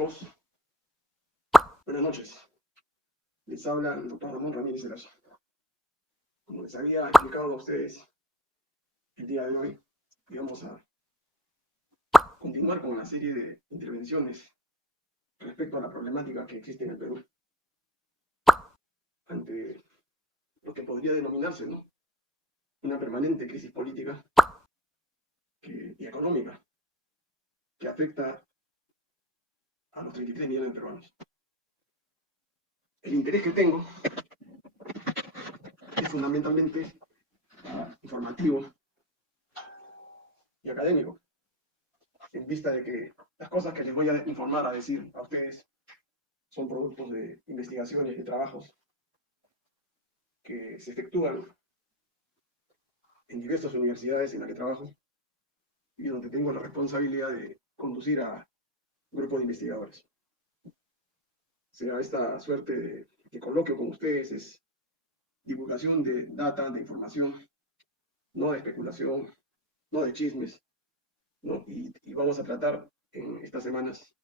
amigos, buenas noches. Les habla el doctor Ramón Ramírez Erazo. Como les había explicado a ustedes, el día de hoy vamos a continuar con una serie de intervenciones respecto a la problemática que existe en el Perú ante lo que podría denominarse, ¿no?, una permanente crisis política y económica que afecta a los 33 millones de peruanos. El interés que tengo es fundamentalmente informativo y académico, en vista de que las cosas que les voy a informar, a decir a ustedes, son productos de investigaciones y trabajos que se efectúan en diversas universidades en las que trabajo y donde tengo la responsabilidad de conducir a grupos de investigadores. O sea, esta suerte de coloquio con ustedes es divulgación de data, de información, no de especulación, no de chismes, ¿no? Y vamos a tratar en estas semanas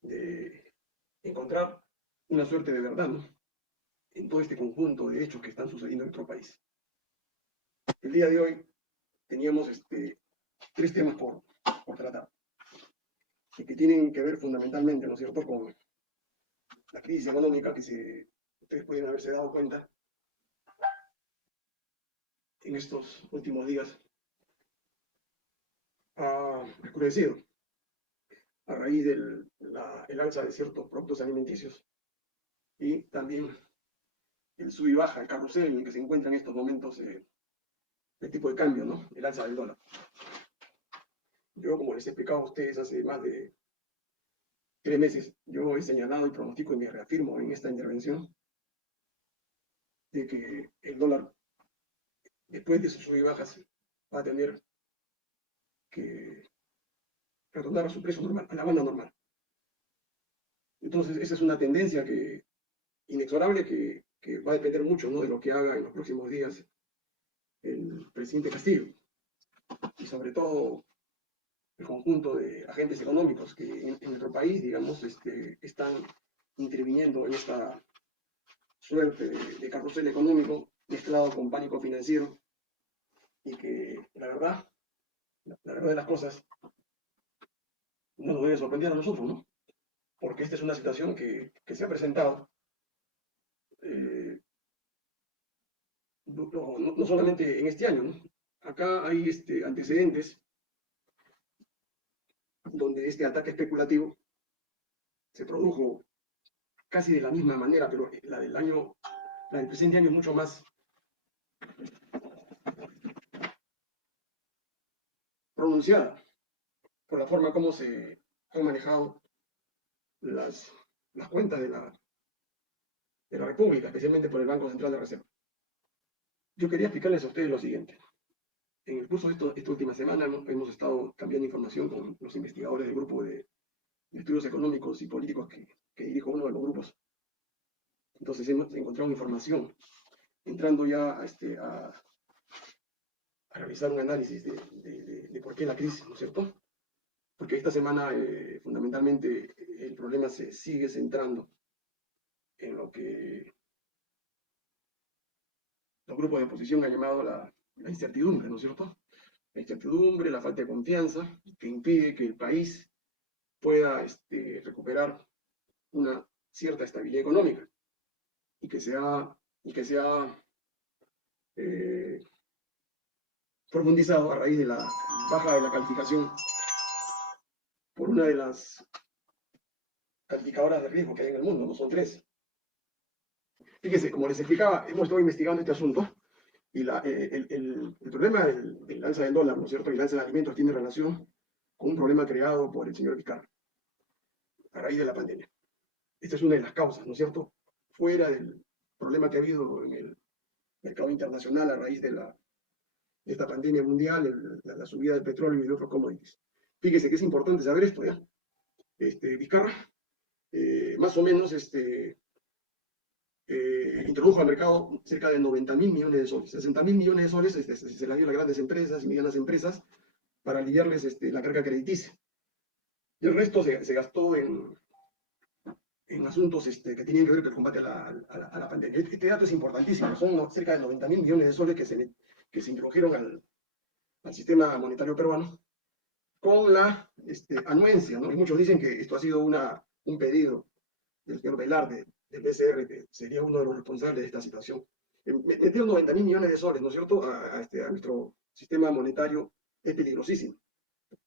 de encontrar una suerte de verdad, ¿no?, en todo este conjunto de hechos que están sucediendo en nuestro país. El día de hoy teníamos tres temas por tratar, y que tienen que ver fundamentalmente, ¿no es cierto?, con la crisis económica que ustedes pueden haberse dado cuenta en estos últimos días ha recrudecido a raíz del alza de ciertos productos alimenticios y también el sub y baja, el carrusel en el que se encuentra en estos momentos el tipo de cambio, ¿no?, el alza del dólar. Yo, como les he explicado a ustedes hace más de 3 meses, yo he señalado y pronostico y me reafirmo en esta intervención de que el dólar, después de sus sub y bajas, va a tener que retornar a su precio normal, a la banda normal. Entonces, esa es una tendencia inexorable que va a depender mucho, ¿no?, de lo que haga en los próximos días el presidente Castillo y sobre todo el conjunto de agentes económicos que en nuestro país, digamos, están interviniendo en esta suerte de carrusel económico mezclado con pánico financiero, y que la verdad de las cosas no nos debe sorprender a nosotros, ¿no?, porque esta es una situación que se ha presentado no solamente en este año, ¿no? Acá hay antecedentes donde este ataque especulativo se produjo casi de la misma manera, pero la del presente año es mucho más pronunciada por la forma como se han manejado las cuentas de la República, especialmente por el Banco Central de Reserva. Yo quería explicarles a ustedes lo siguiente. En el curso de esta última semana hemos estado cambiando información con los investigadores del grupo de estudios económicos y políticos que dirijo, uno de los grupos. Entonces hemos encontrado información, entrando ya a realizar un análisis de por qué la crisis, ¿no es cierto? Porque esta semana fundamentalmente el problema se sigue centrando en lo que los grupos de oposición han llamado la incertidumbre, ¿no es cierto? La incertidumbre, la falta de confianza, que impide que el país pueda recuperar una cierta estabilidad económica, y que se ha profundizado a raíz de la baja de la calificación por una de las calificadoras de riesgo que hay en el mundo, no son 3. Fíjense, como les explicaba, hemos estado investigando este asunto, y el problema del alza del dólar, ¿no es cierto?, y el alza de alimentos tiene relación con un problema creado por el señor Vizcarra a raíz de la pandemia. Esta es una de las causas, ¿no es cierto?, fuera del problema que ha habido en el mercado internacional a raíz de esta pandemia mundial, la subida del petróleo y de otros commodities. Fíjese que es importante saber esto, ¿ya? Vizcarra, más o menos, introdujo al mercado cerca de 90.000 millones de soles. 60.000 millones de soles se la dio a las grandes empresas y medianas empresas para aliviarles la carga crediticia. Y el resto se gastó en asuntos que tenían que ver con el combate a la pandemia. Este dato es importantísimo, son cerca de 90.000 millones de soles que se introdujeron al sistema monetario peruano con la anuencia, ¿no? Y muchos dicen que esto ha sido un pedido del señor Velarde, del BCR, que sería uno de los responsables de esta situación. Meter 90.000 millones de soles, ¿no es cierto?, a nuestro sistema monetario es peligrosísimo,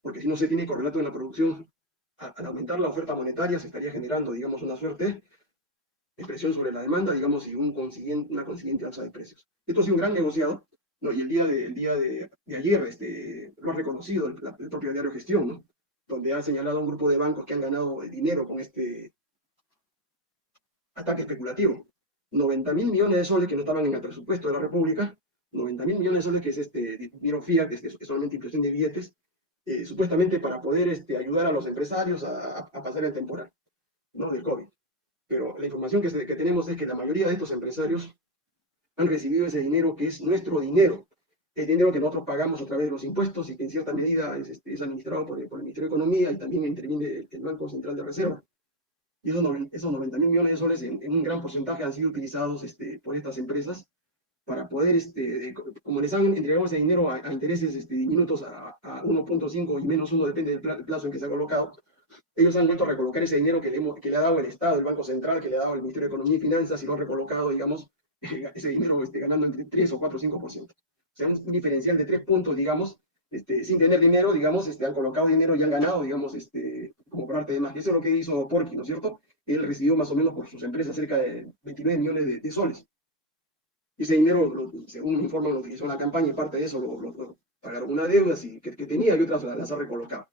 porque si no se tiene correlato en la producción, al aumentar la oferta monetaria se estaría generando, digamos, una suerte de presión sobre la demanda, digamos, y una consiguiente alza de precios. Esto ha sido un gran negociado, ¿no? Y el día de ayer lo ha reconocido el propio diario Gestión, ¿no? Donde ha señalado a un grupo de bancos que han ganado dinero con este ataque especulativo. 90.000 millones de soles que no estaban en el presupuesto de la República, 90.000 millones de soles que es dinero fiat, que es solamente impresión de billetes, supuestamente para poder ayudar a los empresarios a pasar el temporal, ¿no?, del COVID. Pero la información que tenemos es que la mayoría de estos empresarios han recibido ese dinero que es nuestro dinero, el dinero que nosotros pagamos a través de los impuestos y que en cierta medida es administrado por el Ministerio de Economía y también interviene el Banco Central de Reserva. Y esos 90.000 millones de soles en un gran porcentaje han sido utilizados por estas empresas para poder, como les han entregado ese dinero a intereses diminutos a 1.5 y menos 1, depende del plazo en que se ha colocado, ellos han vuelto a recolocar ese dinero que le ha dado el Estado, el Banco Central, que le ha dado el Ministerio de Economía y Finanzas, y lo han recolocado, digamos, ese dinero ganando entre 3 o 4 o 5%. O sea, un diferencial de 3 puntos, digamos, sin tener dinero, digamos, han colocado dinero y han ganado, digamos, como por arte de magia. Eso es lo que hizo Porky, ¿no es cierto? Él recibió más o menos por sus empresas cerca de 29 millones de soles. Ese dinero, según informa, lo utilizó en la campaña y parte de eso lo pagaron unas deudas que tenía y otras las ha recolocado.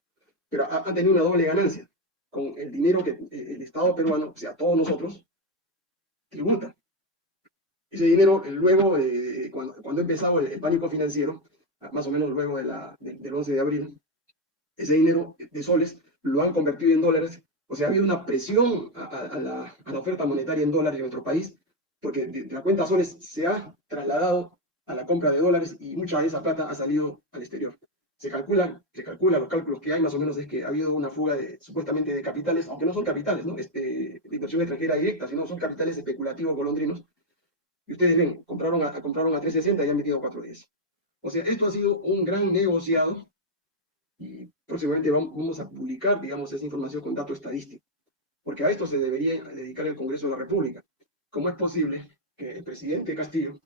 Pero ha tenido una doble ganancia con el dinero que el Estado peruano, o sea, todos nosotros, tributa. Ese dinero, luego, cuando empezaba el pánico financiero, más o menos luego del 11 de abril, ese dinero de soles lo han convertido en dólares. O sea, ha habido una presión a la oferta monetaria en dólares en nuestro país, porque de la cuenta soles se ha trasladado a la compra de dólares y mucha de esa plata ha salido al exterior. Se calcula, los cálculos que hay más o menos es que ha habido una fuga supuestamente de capitales, aunque no son capitales, ¿no?, de inversión extranjera directa, sino son capitales especulativos golondrinos. Y ustedes ven, compraron a 3.60 y han metido 4.10. O sea, esto ha sido un gran negociado y próximamente vamos a publicar, digamos, esa información con dato estadístico, porque a esto se debería dedicar el Congreso de la República. ¿Cómo es posible que el presidente Castillo,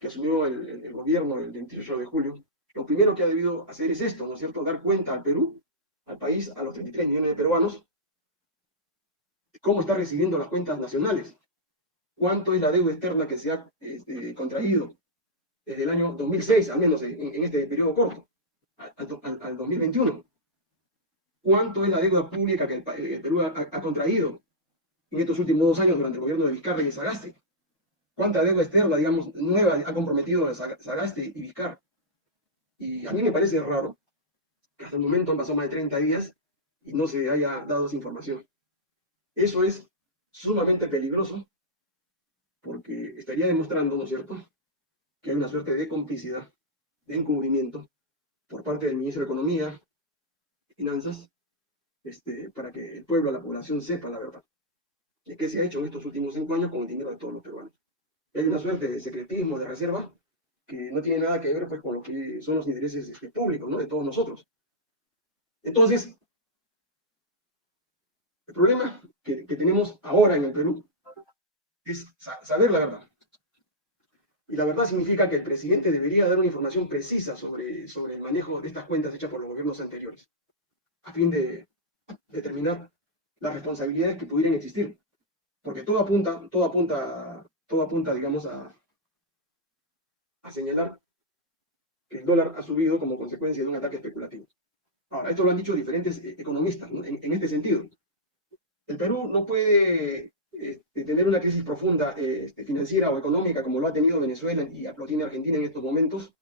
que asumió el gobierno el 28 de julio, lo primero que ha debido hacer es esto, ¿no es cierto?, dar cuenta al Perú, al país, a los 33 millones de peruanos, de cómo está recibiendo las cuentas nacionales, cuánto es la deuda externa que se ha contraído desde el año 2006, al menos en este periodo corto, al 2021. ¿Cuánto es la deuda pública que el Perú ha contraído en estos últimos 2 años durante el gobierno de Vizcarra y Sagasti? ¿Cuánta deuda externa, digamos, nueva ha comprometido Sagasti y Vizcarra? Y a mí me parece raro que hasta el momento han pasado más de 30 días y no se haya dado esa información. Eso es sumamente peligroso porque estaría demostrando, ¿no es cierto?, que hay una suerte de complicidad, de encubrimiento por parte del Ministro de Economía y Finanzas, para que el pueblo, la población sepa la verdad de qué se ha hecho en estos últimos 5 años con el dinero de todos los peruanos. Y hay una suerte de secretismo, de reserva, que no tiene nada que ver, pues, con lo que son los intereses públicos, ¿no?, de todos nosotros. Entonces, el problema que tenemos ahora en el Perú es saber la verdad. Y la verdad significa que el presidente debería dar una información precisa sobre el manejo de estas cuentas hechas por los gobiernos anteriores, a fin de determinar las responsabilidades que pudieran existir. Porque todo apunta, digamos, a señalar que el dólar ha subido como consecuencia de un ataque especulativo. Ahora, esto lo han dicho diferentes economistas, ¿no?, en este sentido. El Perú no puede tener una crisis profunda financiera o económica como lo ha tenido Venezuela y lo tiene Argentina en estos momentos,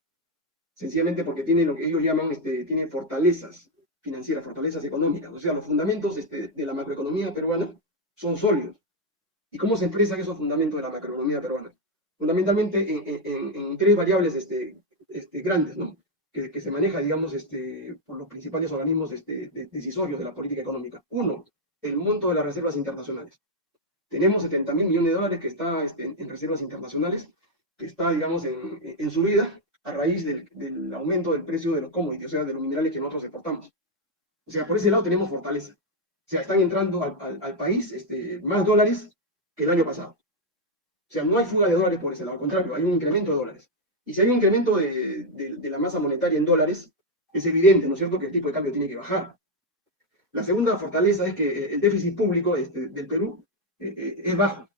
sencillamente porque tiene lo que ellos llaman, tiene fortalezas financieras, fortalezas económicas. O sea, los fundamentos de la macroeconomía peruana son sólidos. ¿Y cómo se expresan esos fundamentos de la macroeconomía peruana? Fundamentalmente en 3 variables grandes, ¿no? que se maneja, digamos, por los principales organismos decisorios de la política económica. Uno, el monto de las reservas internacionales. Tenemos 70.000 millones de dólares que está en reservas internacionales, que está, digamos, en subida a raíz del aumento del precio de los commodities, o sea, de los minerales que nosotros exportamos. O sea, por ese lado tenemos fortaleza. O sea, están entrando al país más dólares que el año pasado. O sea, no hay fuga de dólares por ese lado, al contrario, hay un incremento de dólares. Y si hay un incremento de la masa monetaria en dólares, es evidente, ¿no es cierto?, que el tipo de cambio tiene que bajar. La segunda fortaleza es que el déficit público del Perú es bajo,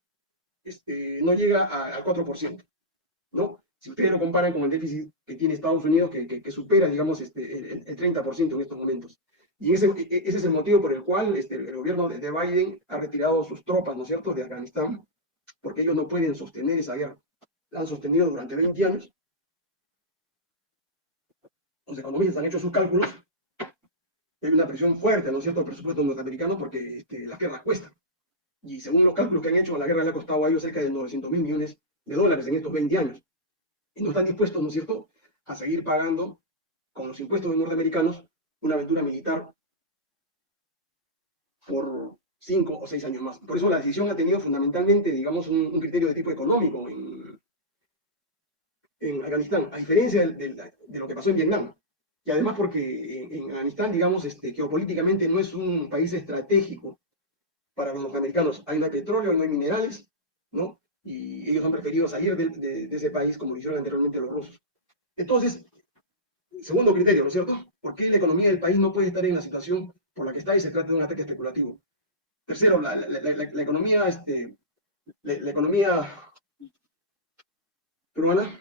no llega al 4%, ¿no? Si ustedes lo comparan con el déficit que tiene Estados Unidos, que supera, digamos, el 30% en estos momentos. Y ese es el motivo por el cual el gobierno de Biden ha retirado sus tropas, ¿no es cierto?, de Afganistán, porque ellos no pueden sostener esa guerra. La han sostenido durante 20 años. Los economistas han hecho sus cálculos. Hay una presión fuerte, ¿no es cierto?, al presupuesto norteamericano porque las guerras cuestan. Y según los cálculos que han hecho, la guerra le ha costado a ellos cerca de 900.000 millones de dólares en estos 20 años. Y no están dispuestos, ¿no es cierto?, a seguir pagando con los impuestos de los norteamericanos una aventura militar por 5 o 6 años más. Por eso la decisión ha tenido fundamentalmente, digamos, un criterio de tipo económico en Afganistán, a diferencia de lo que pasó en Vietnam. Y además porque en Afganistán, digamos, geopolíticamente no es un país estratégico para los norteamericanos. Ahí no hay petróleo, no hay minerales, ¿no? Y ellos han preferido salir de ese país como lo hicieron anteriormente los rusos. Entonces, segundo criterio, ¿no es cierto? ¿Por qué la economía del país no puede estar en la situación por la que está y se trata de un ataque especulativo? Tercero, la economía, la economía peruana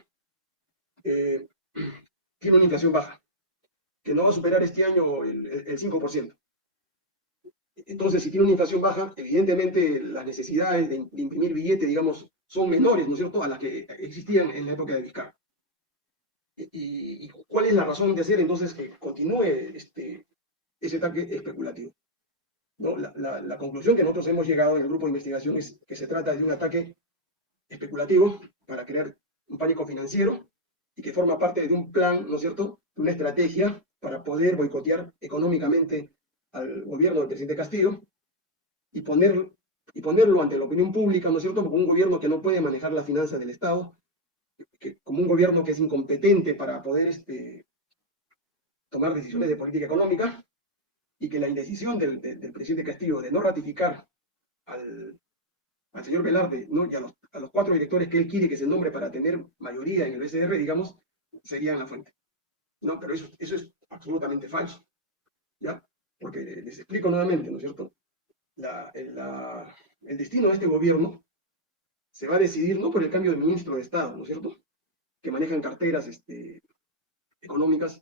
tiene una inflación baja, que no va a superar este año el 5%. Entonces, si tiene una inflación baja, evidentemente las necesidades de imprimir billetes, digamos, son menores, ¿no es cierto?, a las que existían en la época de Vizcarra. ¿Y cuál es la razón de hacer entonces que continúe ese ataque especulativo? ¿No? La conclusión que nosotros hemos llegado en el grupo de investigación es que se trata de un ataque especulativo para crear un pánico financiero y que forma parte de un plan, ¿no es cierto?, de una estrategia para poder boicotear económicamente al gobierno del presidente Castillo y ponerlo ante la opinión pública, ¿no es cierto?, como un gobierno que no puede manejar las finanzas del Estado, como un gobierno que es incompetente para poder tomar decisiones de política económica, y que la indecisión del presidente Castillo de no ratificar al señor Velarde, ¿no?, y a los 4 directores que él quiere que se nombre para tener mayoría en el BCR, digamos, serían la fuente. ¿No? Pero eso es absolutamente falso, ¿ya? Porque les explico nuevamente, ¿no es cierto? El destino de este gobierno se va a decidir no por el cambio de ministro de Estado, ¿no es cierto?, que manejan carteras económicas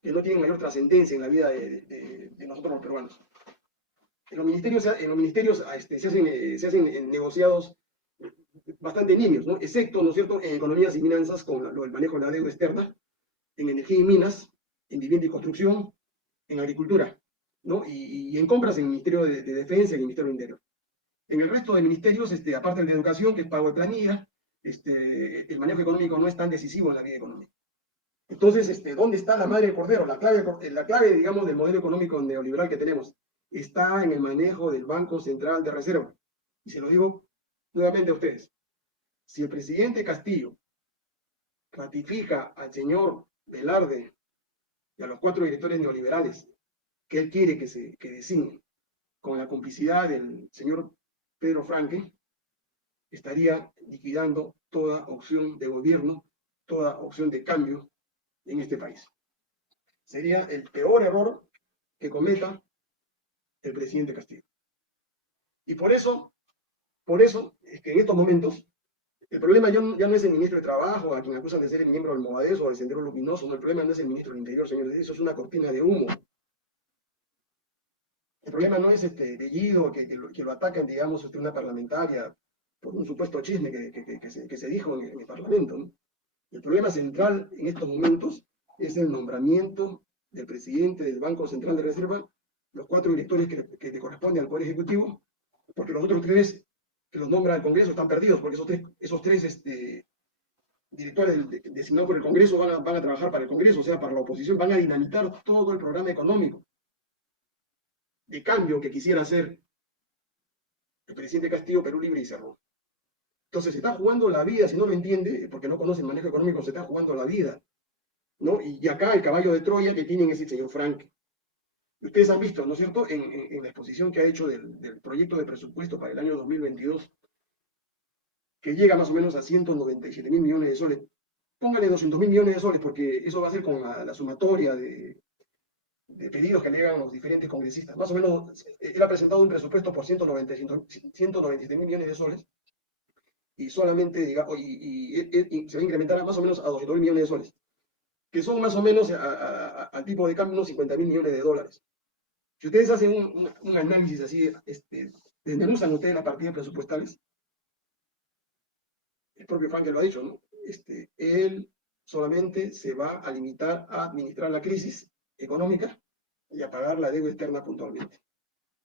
que no tienen mayor trascendencia en la vida de nosotros los peruanos. En los ministerios se hacen negociados bastante nimios, ¿no?, excepto, ¿no es cierto?, en economías y finanzas con el manejo de la deuda externa, en energía y minas, en vivienda y construcción, en agricultura, ¿no?, y en compras en el Ministerio de Defensa y en el Ministerio del Interior. En el resto de ministerios, aparte del de educación, que es pago de planilla, el manejo económico no es tan decisivo en la vida económica. Entonces, ¿dónde está la madre del cordero? La clave, digamos, del modelo económico neoliberal que tenemos está en el manejo del Banco Central de Reserva. Y se lo digo nuevamente a ustedes. Si el presidente Castillo ratifica al señor Velarde y a los 4 directores neoliberales que él quiere que designen, con la complicidad del señor Pedro Franque, estaría liquidando toda opción de gobierno, toda opción de cambio en este país. Sería el peor error que cometa el presidente Castillo. Y por eso es que en estos momentos el problema ya no es el ministro de Trabajo, a quien acusan de ser el miembro del Movadez o del Sendero Luminoso, no, el problema no es el ministro del Interior, señores, eso es una cortina de humo. El problema no es Bellido, que lo atacan, digamos, una parlamentaria por un supuesto chisme que se dijo en el Parlamento, ¿no? El problema central en estos momentos es el nombramiento del presidente del Banco Central de Reserva, los 4 directores que le corresponden al Poder Ejecutivo, porque los otros 3 que los nombra el Congreso están perdidos, porque esos tres directores designados por el Congreso van a trabajar para el Congreso, o sea, para la oposición, van a dinamitar todo el programa económico de cambio que quisiera hacer el presidente Castillo, Perú Libre y Cerrón. Entonces se está jugando la vida, si no lo entiende, porque no conoce el manejo económico, se está jugando la vida, ¿no? Y acá el caballo de Troya que tienen es el señor Frank. Ustedes han visto, ¿no es cierto?, en la exposición que ha hecho del proyecto de presupuesto para el año 2022, que llega más o menos a 197.000 millones de soles. Póngale 200.000 millones de soles, porque eso va a ser con la sumatoria de pedidos que le hagan los diferentes congresistas. Más o menos, él ha presentado un presupuesto por 197.000 millones de soles, y solamente, digamos, y se va a incrementar a más o menos a 200.000 millones de soles, que son más o menos al tipo de cambio unos 50.000 millones de dólares. Si ustedes hacen un análisis así, desmenuzan ustedes las partidas presupuestales, el propio Frank lo ha dicho, ¿no? Él solamente se va a limitar a administrar la crisis económica y a pagar la deuda externa puntualmente,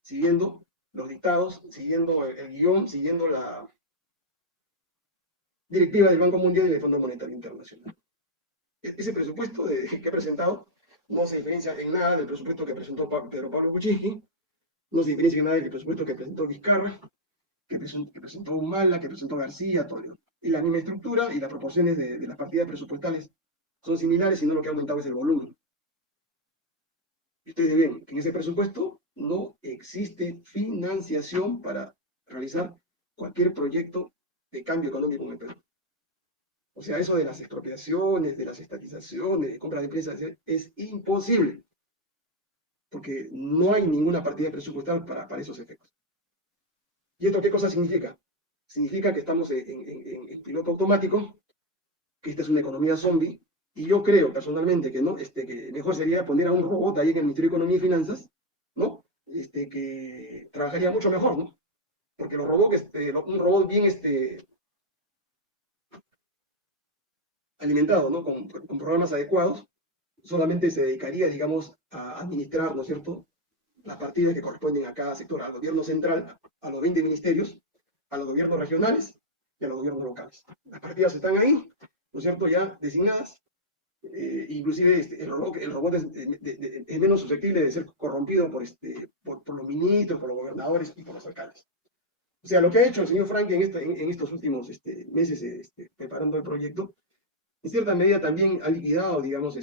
siguiendo los dictados, siguiendo el guión, siguiendo la directiva del Banco Mundial y del Fondo Monetario Internacional. Ese presupuesto que ha presentado no se diferencia en nada del presupuesto que presentó Pedro Pablo Kuczynski, no se diferencia en nada del presupuesto que presentó Vizcarra, que presentó Humala, que presentó García, Toledo. Y la misma estructura y las proporciones de las partidas presupuestales son similares, sino lo que ha aumentado es el volumen. Y ustedes ven que en ese presupuesto no existe financiación para realizar cualquier proyecto de cambio económico en el Perú. O sea, eso de las expropiaciones, de las estatizaciones, de compra de empresas, es imposible, porque no hay ninguna partida presupuestal para esos efectos. ¿Y esto qué cosa significa? Significa que estamos en piloto automático, que esta es una economía zombie, y yo creo personalmente que, ¿no? Que mejor sería poner a un robot ahí en el Ministerio de Economía y Finanzas, ¿no? Que trabajaría mucho mejor, ¿no? Porque los robots, un robot bien alimentado, ¿no? Con programas adecuados, solamente se dedicaría, digamos, a administrar, ¿no es cierto?, las partidas que corresponden a cada sector, al gobierno central, a los 20 ministerios, a los gobiernos regionales y a los gobiernos locales. Las partidas están ahí, ¿no es cierto?, ya designadas. Inclusive el robot es menos susceptible de ser corrompido por los ministros, por los gobernadores y por los alcaldes. O sea, lo que ha hecho el señor Frank en estos últimos meses preparando el proyecto, en cierta medida también ha liquidado, digamos,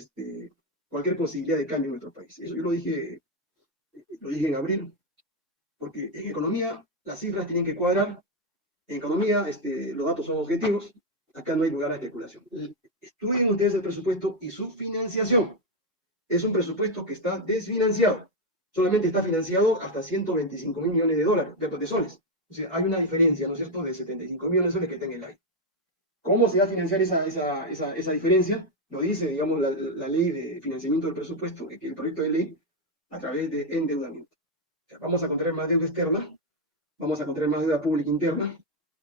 cualquier posibilidad de cambio en nuestro país. Eso yo lo dije en abril, porque en economía las cifras tienen que cuadrar, en economía los datos son objetivos, acá no hay lugar a especulación. Estudien ustedes el presupuesto y su financiación. Es un presupuesto que está desfinanciado, solamente está financiado hasta 125.000 millones de dólares, de soles. O sea, hay una diferencia, ¿no es cierto?, de 75 millones de soles que está en el aire. ¿Cómo se va a financiar esa diferencia? Lo dice, digamos, la ley de financiamiento del presupuesto, el proyecto de ley, a través de endeudamiento. O sea, vamos a contraer más deuda externa, vamos a contraer más deuda pública interna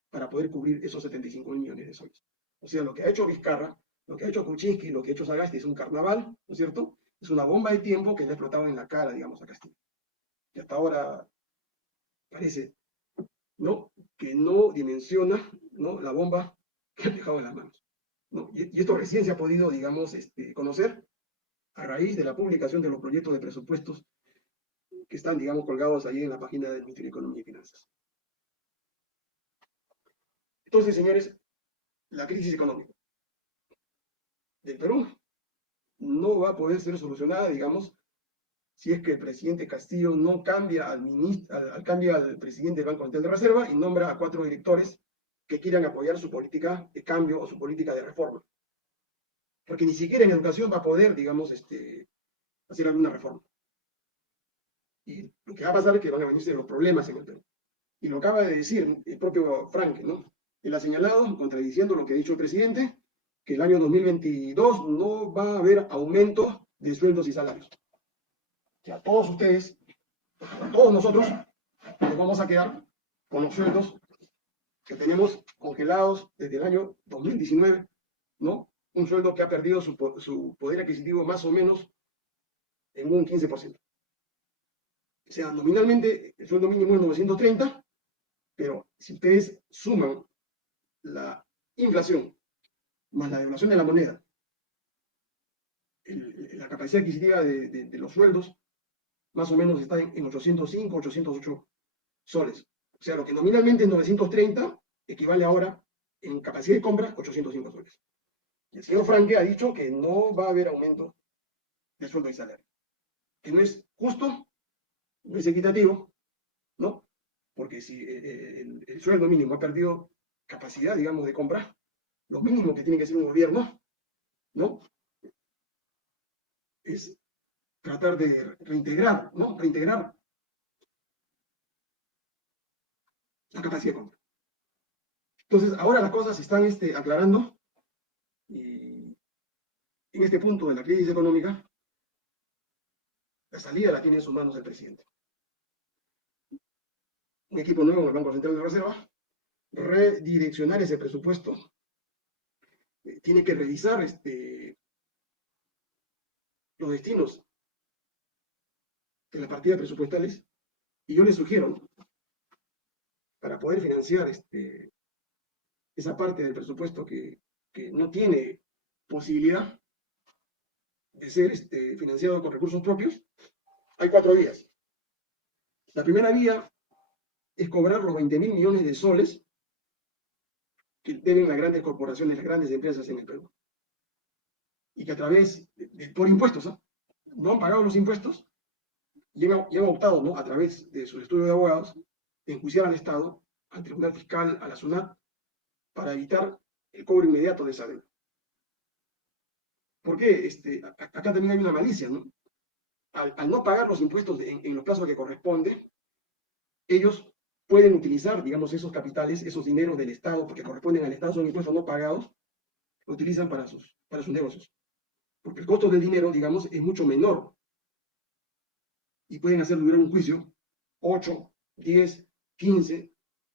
para poder cubrir esos 75 millones de soles. O sea, lo que ha hecho Vizcarra, lo que ha hecho Kuczynski, lo que ha hecho Sagasti es un carnaval, ¿no es cierto? Es una bomba de tiempo que le ha explotado en la cara, digamos, a Castillo. Y hasta ahora parece, ¿no?, que no dimensiona, ¿no?, la bomba que ha dejado en las manos, ¿no? Y esto recién se ha podido, digamos, conocer a raíz de la publicación de los proyectos de presupuestos que están, digamos, colgados ahí en la página del Ministerio de Economía y Finanzas. Entonces, señores, la crisis económica del Perú no va a poder ser solucionada, digamos, si es que el presidente Castillo no cambia al presidente del Banco Central de Reserva y nombra a 4 directores que quieran apoyar su política de cambio o su política de reforma. Porque ni siquiera en educación va a poder, digamos, hacer alguna reforma. Y lo que va a pasar es que van a venirse los problemas en el Perú. Y lo acaba de decir el propio Frank, ¿no? Él ha señalado, contradiciendo lo que ha dicho el presidente, que el año 2022 no va a haber aumento de sueldos y salarios. O sea, todos ustedes, todos nosotros, nos vamos a quedar con los sueldos que tenemos congelados desde el año 2019, ¿no? Un sueldo que ha perdido su poder adquisitivo más o menos en un 15%. O sea, nominalmente el sueldo mínimo es 930, pero si ustedes suman la inflación más la devaluación de la moneda, la capacidad adquisitiva de los sueldos, más o menos está en 805, 808 soles. O sea, lo que nominalmente es 930, equivale ahora en capacidad de compra 805 soles. Y el señor Franque ha dicho que no va a haber aumento de sueldo y salario, que no es justo, no es equitativo, ¿no? Porque si el sueldo mínimo ha perdido capacidad, digamos, de compra, lo mínimo que tiene que hacer un gobierno, ¿no? Es tratar de reintegrar, ¿no? Reintegrar la capacidad de compra. Entonces, ahora las cosas se están aclarando y en este punto de la crisis económica, la salida la tiene en sus manos el presidente. Un equipo nuevo en el Banco Central de Reserva, redireccionar ese presupuesto, tiene que revisar los destinos de las partidas presupuestales, y yo les sugiero, para poder financiar esa parte del presupuesto que no tiene posibilidad de ser financiado con recursos propios, hay 4 vías. La primera vía es cobrar los 20.000 millones de soles que deben las grandes corporaciones, las grandes empresas en el Perú. Y que a través, por impuestos, no han pagado los impuestos y han optado, ¿no?, a través de sus estudios de abogados, de enjuiciar al Estado, al Tribunal Fiscal, a la SUNAT, para evitar el cobro inmediato de esa deuda. ¿Por qué? Acá también hay una malicia, ¿no? Al no pagar los impuestos en los plazos que corresponde, ellos pueden utilizar, digamos, esos capitales, esos dineros del Estado, porque corresponden al Estado, son impuestos no pagados, lo utilizan para sus negocios. Porque el costo del dinero, digamos, es mucho menor. Y pueden hacer durar un juicio 8, 10, 15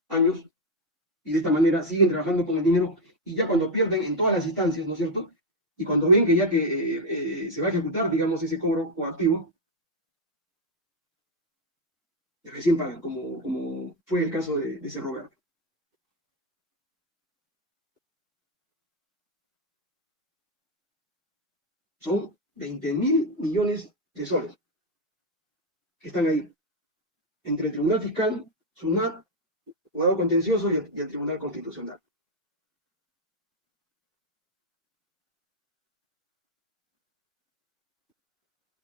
años, y de esta manera siguen trabajando con el dinero, y ya cuando pierden en todas las instancias, ¿no es cierto?, y cuando ven que ya que se va a ejecutar, digamos, ese cobro coactivo, recién pagan, como fue el caso de Cerro Verde. Son 20.000 millones de soles que están ahí, entre el Tribunal Fiscal, SUNAT, Juzgado Contencioso y el Tribunal Constitucional.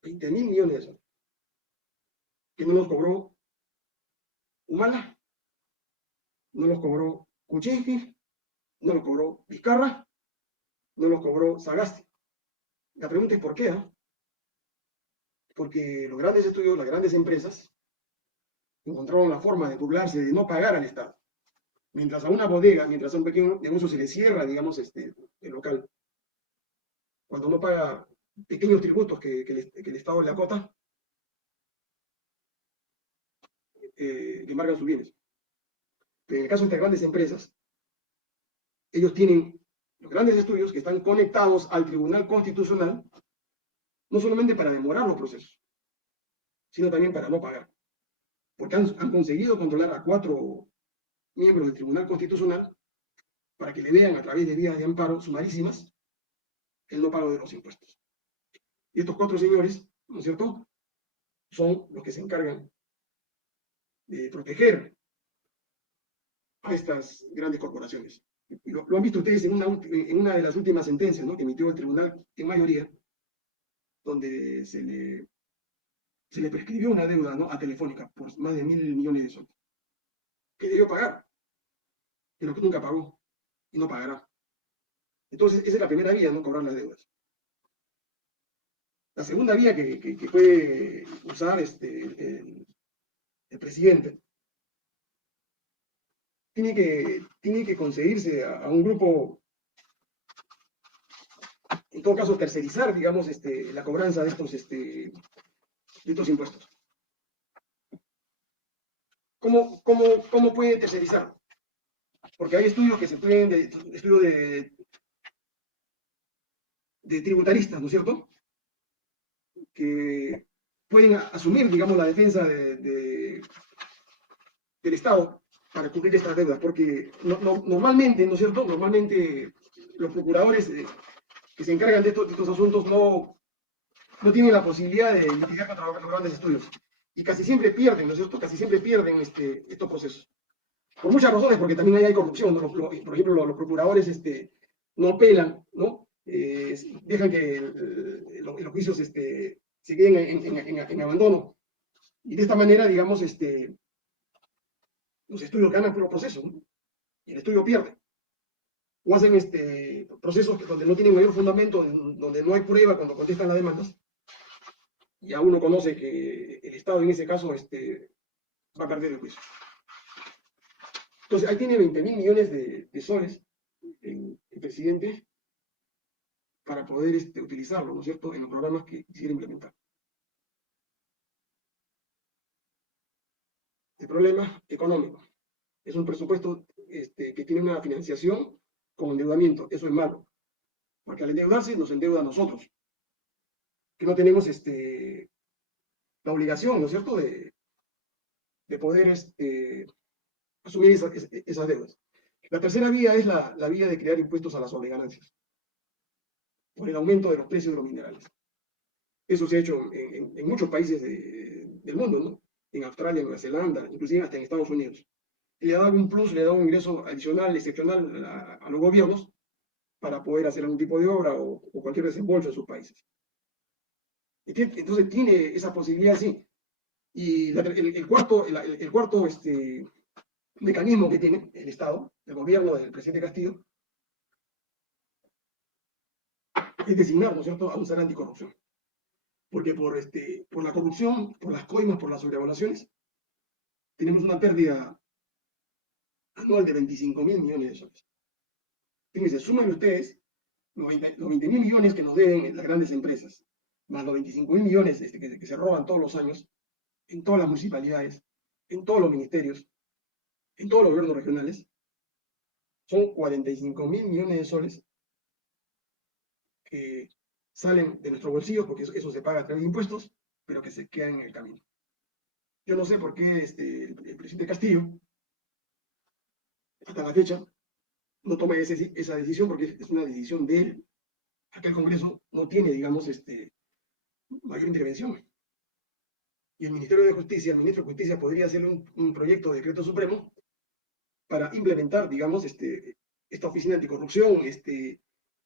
$20.000 millones de soles, que no los cobró Humala, no los cobró Kuczynski, no los cobró Vizcarra, no los cobró Sagasti. La pregunta es ¿por qué? Porque los grandes estudios, las grandes empresas, encontraron la forma de burlarse, de no pagar al Estado. Mientras a una bodega, mientras a un pequeño negocio se le cierra, digamos, el local, cuando no paga pequeños tributos que el Estado le acota, le embargan sus bienes. Pero en el caso de estas grandes empresas, ellos tienen los grandes estudios que están conectados al Tribunal Constitucional, no solamente para demorar los procesos, sino también para no pagar. Porque han conseguido controlar a 4 miembros del Tribunal Constitucional para que le vean a través de vías de amparo sumarísimas el no pago de los impuestos. Y estos 4 señores, ¿no es cierto?, son los que se encargan de proteger a estas grandes corporaciones. Lo han visto ustedes en una de las últimas sentencias, ¿no?, que emitió el tribunal en mayoría, donde se le prescribió una deuda, ¿no?, a Telefónica por más de 1.000 millones de soles, que debió pagar, pero que nunca pagó y no pagará. Entonces, esa es la primera vía, ¿no?, cobrar las deudas. La segunda vía que puede usar el presidente tiene que conseguirse a un grupo, en todo caso tercerizar, digamos, la cobranza de estos impuestos. ¿Cómo puede tercerizar? Porque hay estudios que se pueden, estudios de tributaristas, ¿no es cierto?, que pueden asumir, digamos, la defensa del Estado para cubrir estas deudas, porque normalmente, ¿no es cierto?, normalmente los procuradores que se encargan de estos asuntos no tienen la posibilidad de litigar contra los grandes estudios. Y casi siempre pierden, ¿no es cierto? Casi siempre pierden estos procesos. Por muchas razones, porque también ahí hay corrupción, ¿no? Por ejemplo, los procuradores no apelan, ¿no? Dejan que los juicios se queden en abandono. Y de esta manera, digamos, los estudios ganan por los procesos, ¿no? Y el estudio pierde. O hacen procesos donde no tienen mayor fundamento, donde no hay prueba cuando contestan las demandas. Ya uno conoce que el Estado en ese caso va a perder el juicio. Entonces, ahí tiene 20.000 millones de soles el presidente para poder utilizarlo, ¿no es cierto?, en los programas que quisiera implementar. El problema económico. Es un presupuesto que tiene una financiación con endeudamiento. Eso es malo. Porque al endeudarse nos endeuda a nosotros. Que no tenemos la obligación, ¿no es cierto?, de poder asumir esas deudas. La tercera vía es la vía de crear impuestos a las sobreganancias, por el aumento de los precios de los minerales. Eso se ha hecho en muchos países del mundo, ¿no? En Australia, en Nueva Zelanda, inclusive hasta en Estados Unidos. Y le ha dado un plus, le ha dado un ingreso adicional, excepcional a los gobiernos para poder hacer algún tipo de obra o cualquier desembolso en sus países. Entonces tiene esa posibilidad, sí. Y el cuarto mecanismo que tiene el Estado, el gobierno del presidente Castillo, es designar, ¿no es cierto?, a un ser anticorrupción. Porque por la corrupción, por las coimas, por las sobrevaluaciones, tenemos una pérdida anual de 25.000 millones de soles. Fíjense, suman ustedes los 20.000 millones que nos deben las grandes empresas, más los 25.000 millones que se roban todos los años en todas las municipalidades, en todos los ministerios, en todos los gobiernos regionales, son 45.000 millones de soles que salen de nuestro bolsillo, porque eso se paga a través de impuestos, pero que se quedan en el camino. Yo no sé por qué el presidente Castillo, hasta la fecha, no toma esa decisión, porque es una decisión de él. Acá el Congreso no tiene, digamos, mayor intervención. Y el Ministerio de Justicia, el ministro de Justicia podría hacer un proyecto de decreto supremo para implementar, digamos, esta oficina anticorrupción,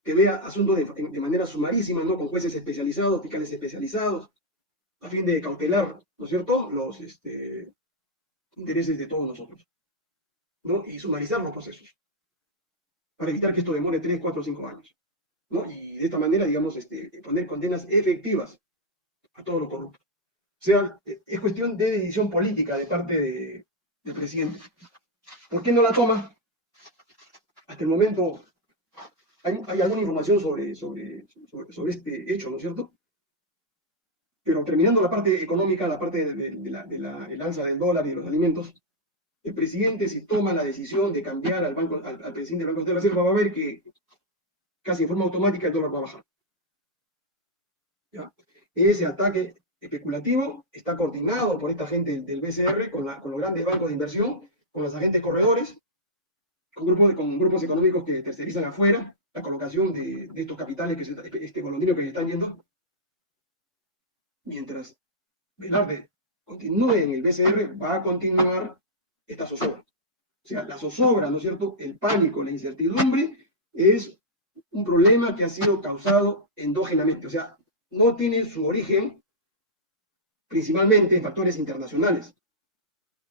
que vea asuntos de manera sumarísima, ¿no?, con jueces especializados, fiscales especializados, a fin de cautelar, ¿no es cierto?, los intereses de todos nosotros, ¿no?, y sumarizar los procesos, para evitar que esto demore 3, 4, 5 años, ¿no?, y de esta manera, digamos, poner condenas efectivas a todos los corruptos. O sea, es cuestión de decisión política de parte del presidente. ¿Por qué no la toma? Hasta el momento hay alguna información sobre este hecho, ¿no es cierto? Pero terminando la parte económica, la parte del alza del dólar y de los alimentos, el presidente, si toma la decisión de cambiar al presidente del Banco de la Reserva, va a ver que casi de forma automática el dólar va a bajar. ¿Ya? Ese ataque especulativo está coordinado por esta gente del BCR con los grandes bancos de inversión, con los agentes corredores, con grupos económicos que tercerizan afuera la colocación de estos capitales, golondrino que se están viendo. Mientras Velarde continúe en el BCR, va a continuar esta zozobra. O sea, la zozobra, ¿no es cierto?, el pánico, la incertidumbre, es un problema que ha sido causado endógenamente. O sea, no tiene su origen principalmente en factores internacionales,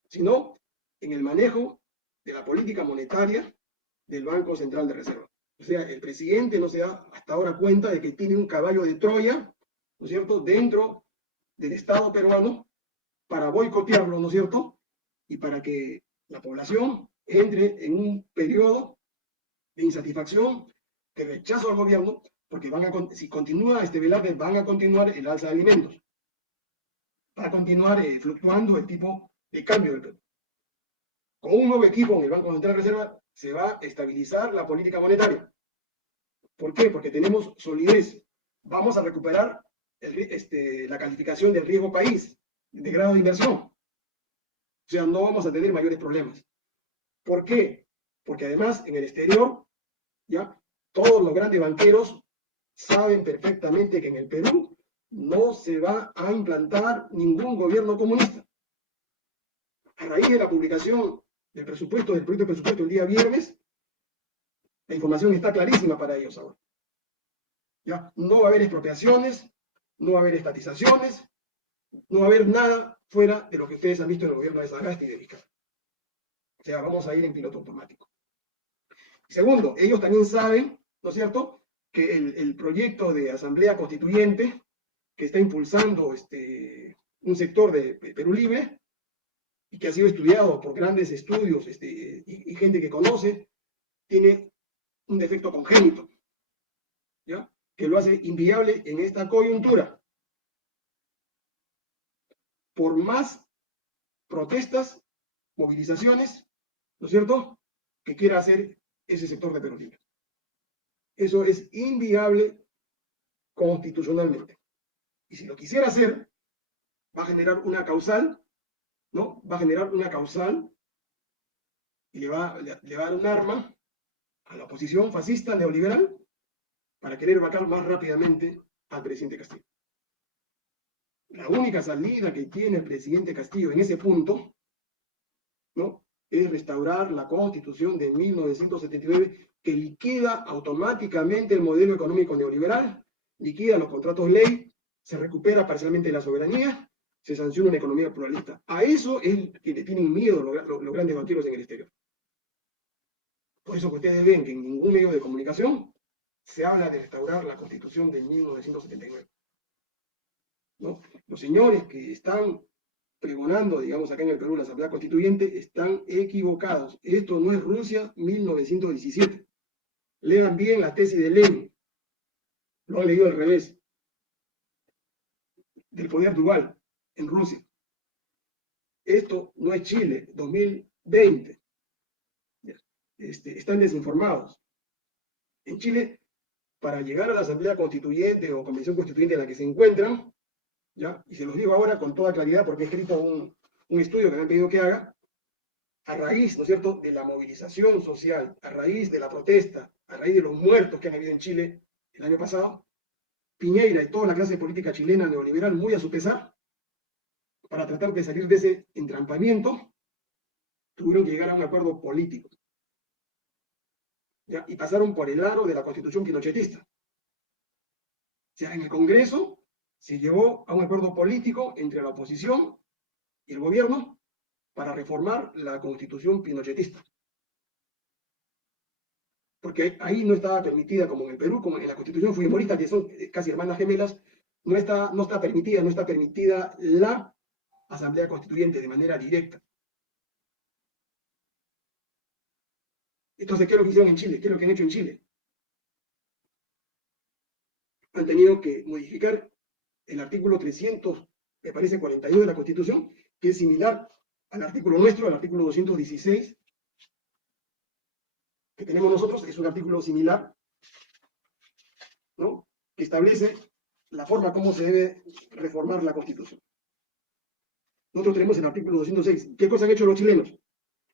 sino en el manejo de la política monetaria del Banco Central de Reserva. O sea, el presidente no se da hasta ahora cuenta de que tiene un caballo de Troya, ¿no es cierto?, dentro del Estado peruano para boicotearlo, ¿no es cierto?, y para que la población entre en un periodo de insatisfacción, de rechazo al gobierno, porque si continúa Velarde, van a continuar el alza de alimentos, va a continuar fluctuando el tipo de cambio del Perú. Con un nuevo equipo en el Banco Central de Reserva se va a estabilizar la política monetaria. ¿Por qué? Porque tenemos solidez. Vamos a recuperar la calificación del riesgo país, de grado de inversión. O sea, no vamos a tener mayores problemas. ¿Por qué? Porque además en el exterior, ya, Todos los grandes banqueros saben perfectamente que en el Perú no se va a implantar ningún gobierno comunista. A raíz de la publicación del presupuesto, del proyecto de presupuesto el día viernes, la información está clarísima para ellos ahora. ¿Ya? No va a haber expropiaciones, no va a haber estatizaciones, no va a haber nada fuera de lo que ustedes han visto en el gobierno de Sagasti y de Vizcarra. O sea, vamos a ir en piloto automático. Segundo, ellos también saben, ¿no es cierto?, que el proyecto de asamblea constituyente que está impulsando un sector de Perú Libre y que ha sido estudiado por grandes estudios y gente que conoce, tiene un defecto congénito, ¿ya?, que lo hace inviable en esta coyuntura. Por más protestas, movilizaciones, ¿no es cierto?, que quiera hacer ese sector de Perú Libre. Eso es inviable constitucionalmente. Y si lo quisiera hacer, va a generar una causal, ¿no? Va a generar una causal y le va a dar un arma a la oposición fascista neoliberal para querer vacar más rápidamente al presidente Castillo. La única salida que tiene el presidente Castillo en ese punto, ¿no?, es restaurar la Constitución de 1979 que liquida automáticamente el modelo económico neoliberal, liquida los contratos ley, se recupera parcialmente la soberanía, se sanciona una economía pluralista. A eso es que le tienen miedo los grandes banqueros en el exterior. Por eso que ustedes ven que en ningún medio de comunicación se habla de restaurar la Constitución de 1979. ¿No? Los señores que están pregonando, digamos, acá en el Perú, la Asamblea Constituyente, están equivocados. Esto no es Rusia 1917. Lean bien la tesis de Lenin. Lo han leído al revés. Del poder dual en Rusia. Esto no es Chile 2020. Están desinformados. En Chile, para llegar a la Asamblea Constituyente o Convención Constituyente en la que se encuentran, ¿ya?, y se los digo ahora con toda claridad porque he escrito un estudio que me han pedido que haga, a raíz, ¿no es cierto?, de la movilización social, a raíz de la protesta, a raíz de los muertos que han habido en Chile el año pasado, Piñera y toda la clase política chilena neoliberal, muy a su pesar, para tratar de salir de ese entrampamiento, tuvieron que llegar a un acuerdo político, ¿ya?, y pasaron por el aro de la Constitución pinochetista. O sea, en el Congreso se llegó a un acuerdo político entre la oposición y el gobierno para reformar la Constitución pinochetista. Porque ahí no estaba permitida, como en el Perú, como en la Constitución fujimorista, que son casi hermanas gemelas, no está permitida la Asamblea Constituyente de manera directa. Entonces, ¿qué es lo que hicieron en Chile? ¿Qué es lo que han hecho en Chile? Han tenido que modificar el artículo 300, me parece 42 de la Constitución, que es similar al artículo nuestro, al artículo 216, que tenemos nosotros, es un artículo similar, ¿no?, que establece la forma como se debe reformar la Constitución. Nosotros tenemos el artículo 206. ¿Qué cosa han hecho los chilenos?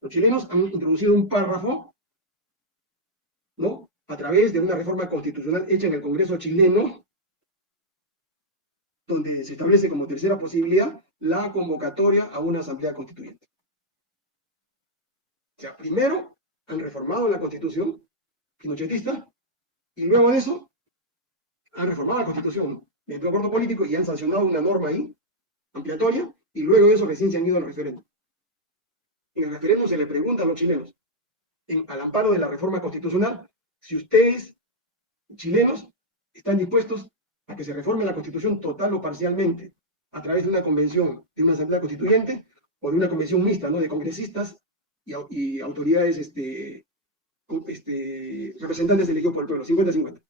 Los chilenos han introducido un párrafo, ¿no?, a través de una reforma constitucional hecha en el Congreso chileno, donde se establece como tercera posibilidad la convocatoria a una asamblea constituyente. O sea, primero han reformado la Constitución pinochetista y luego de eso han reformado la Constitución mediante un acuerdo político y han sancionado una norma ahí, ampliatoria, y luego de eso recién se han ido al referéndum. En el referéndum se le pregunta a los chilenos, al amparo de la reforma constitucional, si ustedes, chilenos, están dispuestos a que se reforme la Constitución total o parcialmente a través de una convención, de una asamblea constituyente o de una convención mixta, ¿no?, de congresistas y autoridades, representantes elegidos por el pueblo, 50-50.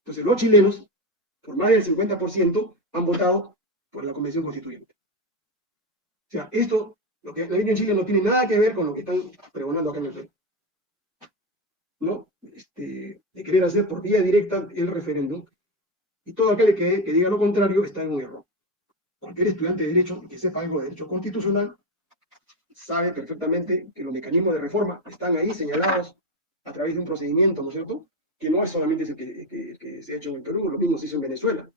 Entonces los chilenos, por más del 50%, han votado por la convención constituyente. O sea, esto, lo que ha habido en Chile no tiene nada que ver con lo que están pregonando acá en el Perú, ¿no? De querer hacer por vía directa el referéndum, y todo aquel que diga lo contrario está en un error. Cualquier estudiante de Derecho que sepa algo de Derecho Constitucional sabe perfectamente que los mecanismos de reforma están ahí señalados a través de un procedimiento, ¿no es cierto?, que no es solamente el que se ha hecho en el Perú, lo mismo se hizo en Venezuela.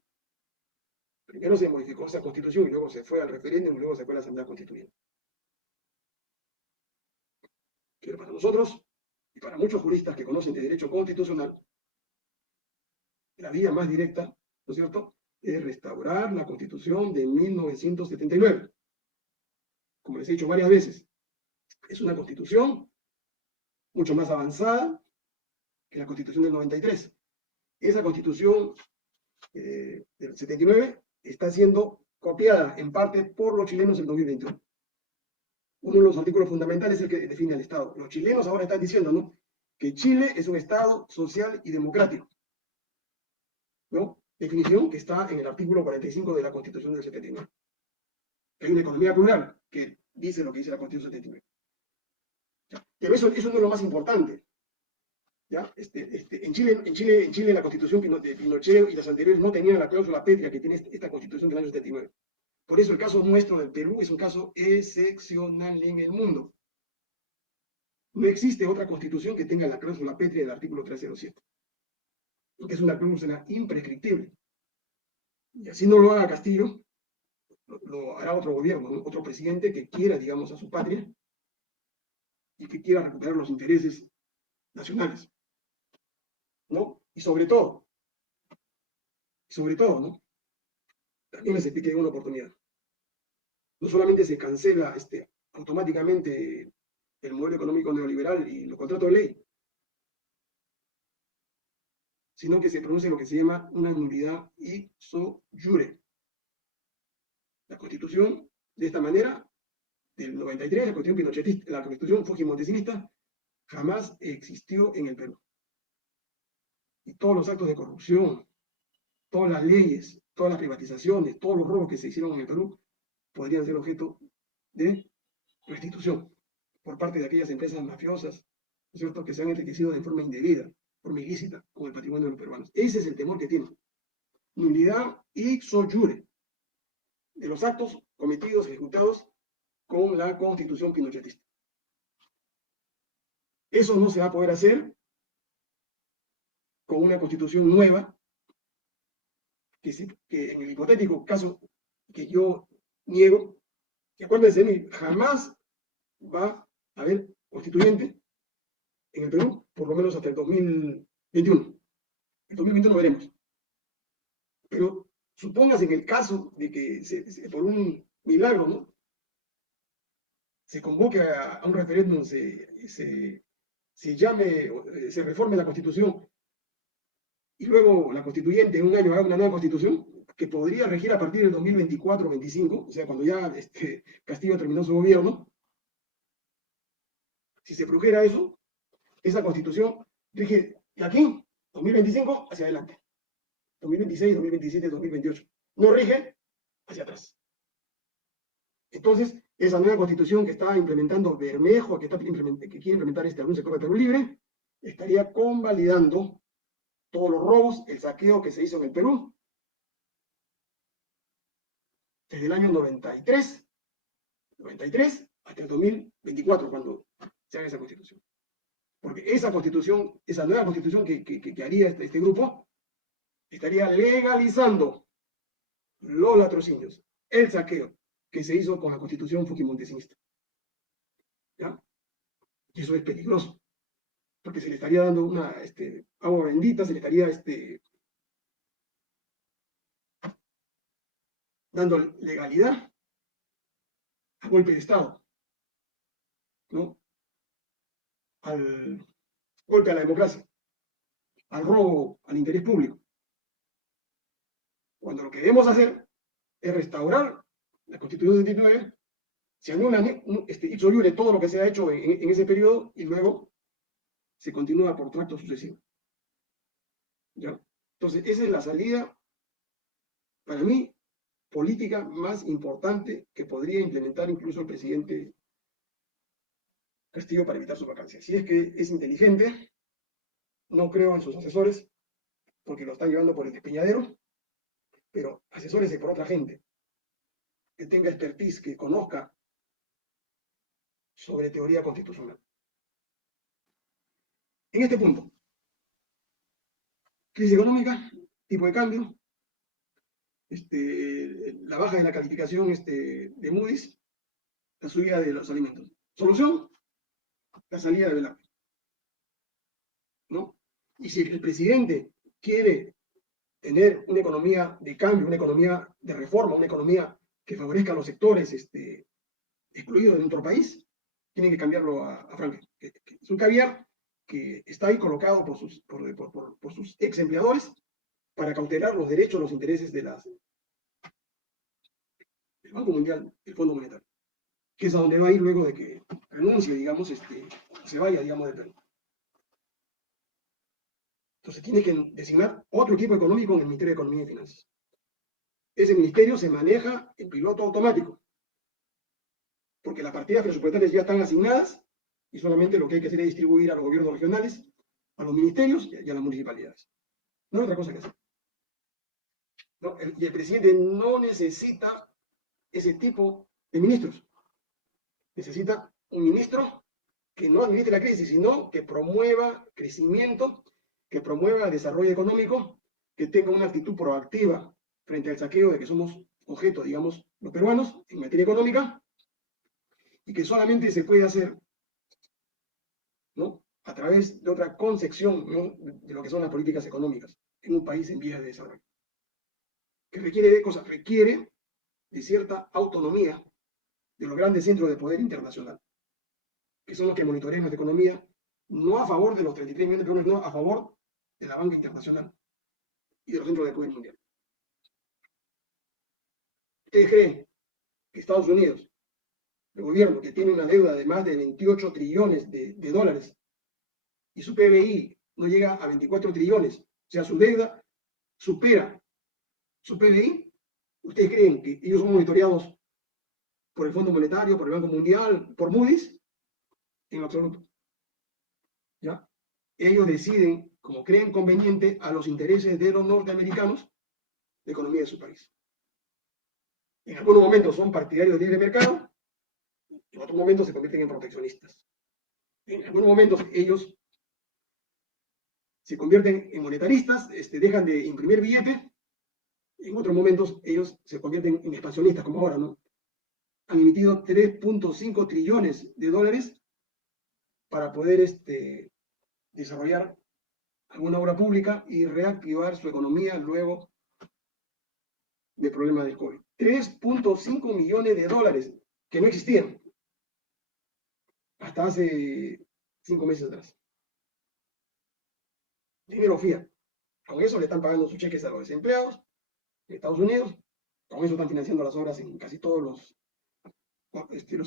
Primero se modificó esa constitución y luego se fue al referéndum y luego se fue a la Asamblea Constituyente. Pero para nosotros, y para muchos juristas que conocen de derecho constitucional, la vía más directa, ¿no es cierto?, es restaurar la Constitución de 1979. Como les he dicho varias veces, es una constitución mucho más avanzada que la Constitución del 93. Esa Constitución del 79 está siendo copiada en parte por los chilenos en 2021. Uno de los artículos fundamentales es el que define al Estado. Los chilenos ahora están diciendo, ¿no?, que Chile es un Estado social y democrático, ¿no? Definición que está en el artículo 45 de la Constitución del 79. Que hay una economía plural que dice lo que dice la Constitución del 79. ¿Ya? Pero eso no es lo más importante. ¿Ya? En Chile la Constitución de Pinochet y las anteriores no tenían la cláusula pétrea que tiene esta Constitución del año 79. Por eso el caso nuestro del Perú es un caso excepcional en el mundo. No existe otra constitución que tenga la cláusula pétrea del artículo 307, que es una cláusula imprescriptible. Y así no lo haga Castillo, lo hará otro gobierno, ¿no?, otro presidente que quiera, digamos, a su patria y que quiera recuperar los intereses nacionales, ¿no? Y sobre todo, ¿no?, también les expliqué una oportunidad. No solamente se cancela automáticamente el modelo económico neoliberal y los contratos de ley, sino que se produce lo que se llama una nulidad ipso iure. La Constitución, de esta manera, del 93, la Constitución pinochetista, la Constitución fujimontesista, jamás existió en el Perú. Y todos los actos de corrupción, todas las leyes, todas las privatizaciones, todos los robos que se hicieron en el Perú, podrían ser objeto de restitución por parte de aquellas empresas mafiosas, ¿no es cierto?, que se han enriquecido de forma indebida, de forma ilícita, con el patrimonio de los peruanos. Ese es el temor que tienen. Nulidad ipso iure de los actos cometidos, ejecutados con la Constitución pinochetista. Eso no se va a poder hacer con una Constitución nueva, que en el hipotético caso que yo niego, que acuérdense de mí, jamás va a haber constituyente en el Perú, por lo menos hasta el 2021. El 2021 veremos. Pero supóngase en el caso de que por un milagro, ¿no?, se convoque a un referéndum, se llame, se reforme la Constitución, y luego la constituyente en un año haga una nueva Constitución que podría regir a partir del 2024-25, o sea, cuando ya Castillo terminó su gobierno. Si se produjera eso, esa Constitución rige de aquí, 2025, hacia adelante. 2026, 2027, 2028. No rige hacia atrás. Entonces, esa nueva Constitución que está implementando Bermejo, que quiere implementar algún sector de Perú Libre, estaría convalidando todos los robos, el saqueo que se hizo en el Perú desde el año 93 hasta el 2024, cuando se haga esa Constitución. Porque esa Constitución, esa nueva Constitución que haría este grupo, estaría legalizando los latrocinios, el saqueo que se hizo con la Constitución fujimontesista. ¿Ya? Y eso es peligroso, porque se le estaría dando una agua bendita, se le estaría dando legalidad al golpe de Estado, ¿no?, al golpe a la democracia, al robo al interés público. Cuando lo que debemos hacer es restaurar la Constitución del 79, se anula ipso iure todo lo que se ha hecho en ese periodo y luego se continúa por tracto sucesivo. ¿Ya? Entonces, esa es la salida, para mí, política más importante que podría implementar incluso el presidente Castillo para evitar su vacancia. Si es que es inteligente, no creo en sus asesores, porque lo están llevando por el despeñadero, pero asesórese por otra gente que tenga expertise, que conozca sobre teoría constitucional. En este punto, crisis económica, tipo de cambio, la baja de la calificación de Moody's, la subida de los alimentos. Solución, la salida de Velarde, ¿no? Y si el presidente quiere tener una economía de cambio, una economía de reforma, una economía que favorezca a los sectores excluidos de nuestro país, tienen que cambiarlo a Franklin. Es un caviar que está ahí colocado por sus ex empleadores para cautelar los derechos, los intereses del Banco Mundial, el Fondo Monetario, que es a donde va a ir luego de que renuncie, digamos, se vaya, digamos, del Perú. Entonces tiene que designar otro equipo económico en el Ministerio de Economía y Finanzas. Ese ministerio se maneja en piloto automático, porque las partidas presupuestarias ya están asignadas y solamente lo que hay que hacer es distribuir a los gobiernos regionales, a los ministerios y a las municipalidades. No hay otra cosa que hacer. ¿No? Y el presidente no necesita ese tipo de ministros. Necesita un ministro que no administre la crisis, sino que promueva crecimiento, que promueva desarrollo económico, que tenga una actitud proactiva frente al saqueo de que somos objeto, digamos, los peruanos en materia económica, y que solamente se puede hacer, ¿no?, a través de otra concepción, ¿no?, de lo que son las políticas económicas en un país en vías de desarrollo. Que requiere de cosas, requiere de cierta autonomía de los grandes centros de poder internacional, que son los que monitorean nuestra economía, no a favor de los 33 millones de peruanos, sino a favor de la banca internacional y de los centros de poder mundial. ¿Ustedes creen que Estados Unidos, el gobierno que tiene una deuda de más de 28 trillones de dólares y su PBI no llega a 24 trillones, o sea, su deuda supera su PBI, ¿ustedes creen que ellos son monitoreados por el Fondo Monetario, por el Banco Mundial, por Moody's? En lo absoluto. ¿Ya? Ellos deciden, como creen conveniente, a los intereses de los norteamericanos, la economía de su país. En algunos momentos son partidarios del libre mercado, en otros momentos se convierten en proteccionistas. En algunos momentos ellos se convierten en monetaristas, dejan de imprimir billetes, en otros momentos ellos se convierten en expansionistas, como ahora, ¿no? Han emitido 3.5 trillones de dólares para poder desarrollar alguna obra pública y reactivar su economía luego del problema del COVID. 3.5 millones de dólares que no existían hasta hace 5 meses atrás. Dinero fiat. Con eso le están pagando sus cheques a los desempleados de Estados Unidos. Con eso están financiando las obras en casi todos los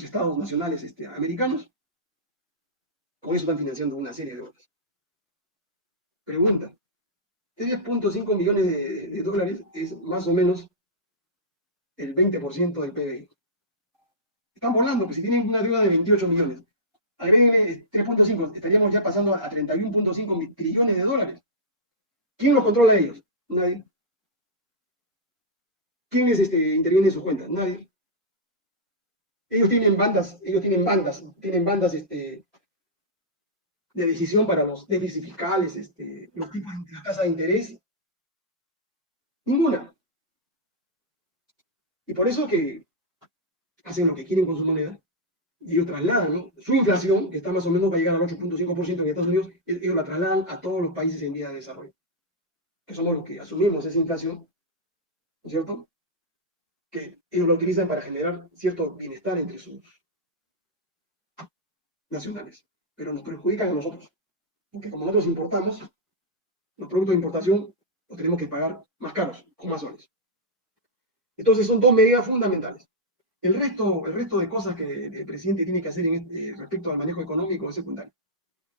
estados nacionales americanos. Con eso están financiando una serie de obras. Pregunta. 3.5 millones de dólares es más o menos el 20% del PBI. Están volando, pues si tienen una deuda de 28 millones, agréguenle 3.5, estaríamos ya pasando a 31.5 trillones de dólares. ¿Quién los controla a ellos? Nadie. ¿Quién les interviene en sus cuentas? Nadie. Ellos tienen bandas de decisión para los déficits fiscales, los tipos de la tasa de interés. Ninguna. Y por eso que hacen lo que quieren con su moneda, y ellos trasladan, ¿no?, su inflación, que está más o menos para llegar al 8.5% en Estados Unidos, ellos la trasladan a todos los países en vía de desarrollo, que somos los que asumimos esa inflación, ¿no es cierto?, que ellos la utilizan para generar cierto bienestar entre sus nacionales, pero nos perjudican a nosotros, porque como nosotros importamos, los productos de importación los tenemos que pagar más caros, con más soles. Entonces son dos medidas fundamentales. El resto de cosas que el presidente tiene que hacer respecto al manejo económico es secundario.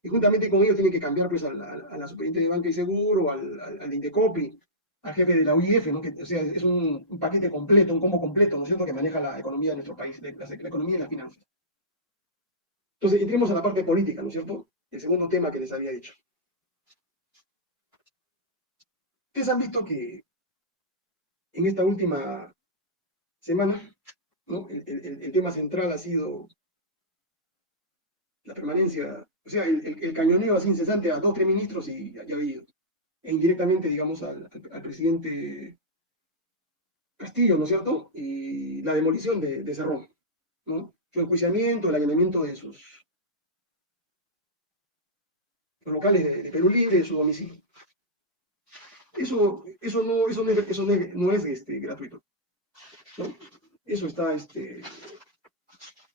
Y juntamente con ello tiene que cambiar pues, a la superintendente de Banca y Seguro, al de Indecopi, al jefe de la UIF, ¿no?, que, o sea, es un paquete completo, un combo completo, ¿no es cierto?, que maneja la economía de nuestro país, la economía y las finanzas. Entonces, entremos a la parte política, ¿no es cierto?, el segundo tema que les había dicho. Ustedes han visto que en esta última semana, ¿no?, el tema central ha sido la permanencia, o sea, el cañoneo así incesante a 2 o 3 ministros y había ido. e indirectamente, digamos, al presidente Castillo, ¿no es cierto? Y la demolición de Cerrón, ¿no? Su enjuiciamiento, el allanamiento de sus locales de Perú Libre, de su domicilio. Eso no es gratuito, ¿no? Eso está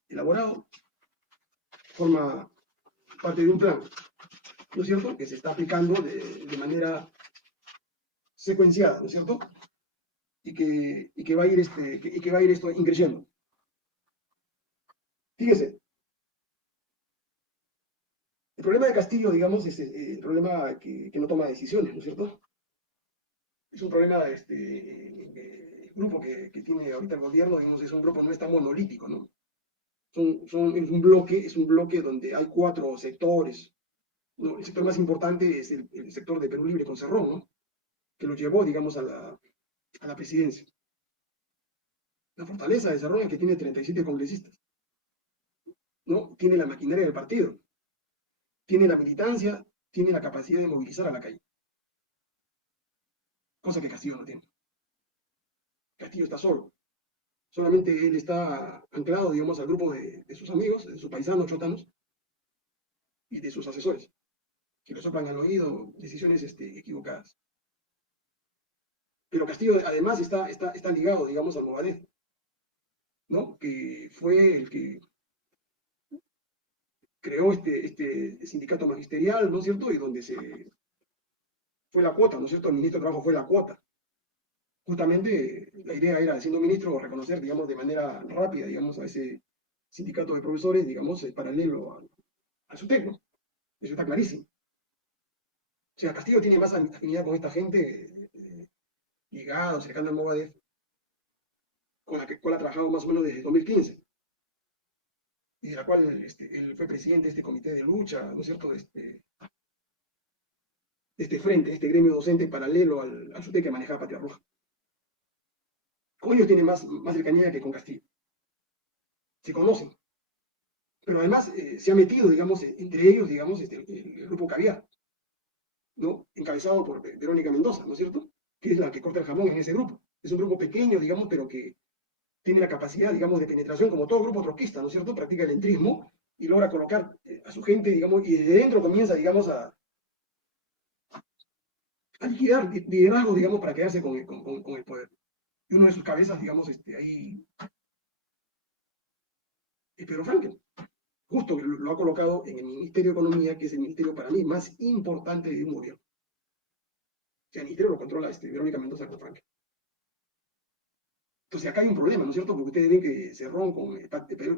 elaborado, forma parte de un plan, ¿no es cierto?, que se está aplicando de manera secuenciada, ¿no es cierto?, y que va a ir, que va a ir esto increciendo. Fíjense, el problema de Castillo, digamos, es el problema que no toma decisiones, ¿no es cierto? Es un problema, el grupo que tiene ahorita el gobierno, digamos, es un grupo, no es tan monolítico, ¿no? Es un bloque donde hay cuatro sectores, ¿no? El sector más importante es el sector de Perú Libre con Cerrón, ¿no?, que lo llevó, digamos, a la presidencia. La fortaleza de Cerrón es que tiene 37 congresistas, ¿no? Tiene la maquinaria del partido, tiene la militancia, tiene la capacidad de movilizar a la calle, cosa que Castillo no tiene. Castillo está solo, solamente él está anclado, digamos, al grupo de sus amigos, de sus paisanos chotanos y de sus asesores, que le soplan al oído decisiones equivocadas. Pero Castillo además está ligado, digamos, al Movadef, ¿no?, que fue el que creó este sindicato magisterial, ¿no es cierto?, y donde fue la cuota, ¿no es cierto?, el ministro de Trabajo fue la cuota. Justamente la idea era, siendo ministro, reconocer, digamos, de manera rápida, digamos, a ese sindicato de profesores, digamos, paralelo al SUTEC, ¿no? Eso está clarísimo. O sea, Castillo tiene más afinidad con esta gente, ligado, cercano al Movadef, con la cual ha trabajado más o menos desde 2015, y de la cual él fue presidente de este comité de lucha, ¿no es cierto?, de este frente, de este gremio docente paralelo al SUTEC que manejaba Patria Roja. Con ellos tiene más cercanía que con Castillo. Se conocen. Pero además se ha metido, digamos, entre ellos, digamos, el grupo Caviar, ¿no?, encabezado por Verónica Mendoza, ¿no es cierto?, que es la que corta el jamón en ese grupo. Es un grupo pequeño, digamos, pero que tiene la capacidad, digamos, de penetración, como todo grupo trotskista, ¿no es cierto?, practica el entrismo y logra colocar a su gente, digamos, y desde dentro comienza, digamos, a liquidar liderazgos, digamos, para quedarse con el poder. Y uno de sus cabezas, digamos, ahí es Pedro Frankel. Justo que lo ha colocado en el Ministerio de Economía, que es el ministerio para mí más importante de un gobierno. O sea, el ministerio lo controla Verónica Mendoza con Frankel. Entonces acá hay un problema, ¿no es cierto?, porque ustedes ven que Cerrón con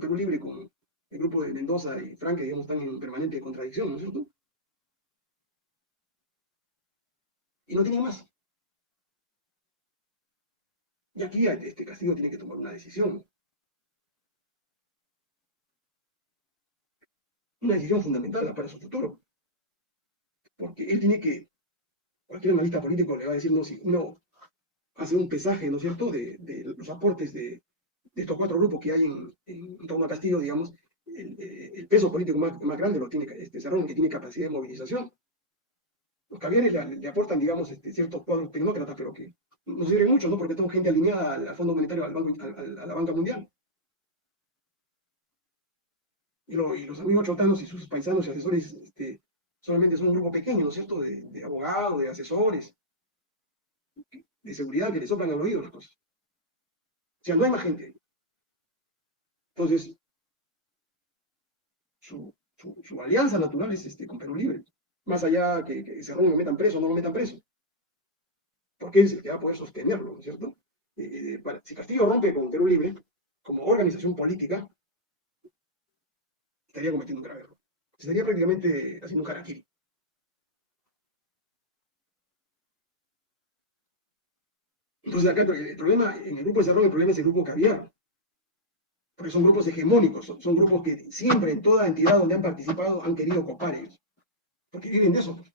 Perú Libre, con el grupo de Mendoza y Frankel, digamos, están en permanente contradicción, ¿no es cierto? Y no tienen más. Y aquí Castillo tiene que tomar una decisión fundamental para su futuro, porque él tiene que, cualquier analista político le va a decir, no, si uno hace un pesaje, ¿no es cierto?, de los aportes de estos cuatro grupos que hay en torno a Castillo, digamos, el peso político más grande lo tiene Cerrón, que tiene capacidad de movilización. Los Cavieres le aportan, digamos, ciertos cuadros tecnócratas, pero que no sirven mucho, ¿no?, porque tengo gente alineada al Fondo Monetario, a la banca mundial. Y los amigos chotanos y sus paisanos y asesores solamente son un grupo pequeño, ¿no es cierto?, de abogados, de asesores, de seguridad, que le soplan al oído las cosas. O sea, no hay más gente. Entonces, su alianza natural es con Perú Libre. Más allá que Cerrón lo metan preso o no lo metan preso. Porque es el que va a poder sostenerlo, ¿no es cierto? Si Castillo rompe con Perú Libre, como organización política, estaría cometiendo un grave error. Estaría prácticamente haciendo un harakiri. Entonces acá el problema, en el grupo de Cerrón, el problema es el grupo Caviar, porque son grupos hegemónicos, son grupos que siempre en toda entidad donde han participado han querido copar ellos, porque viven de eso, pues.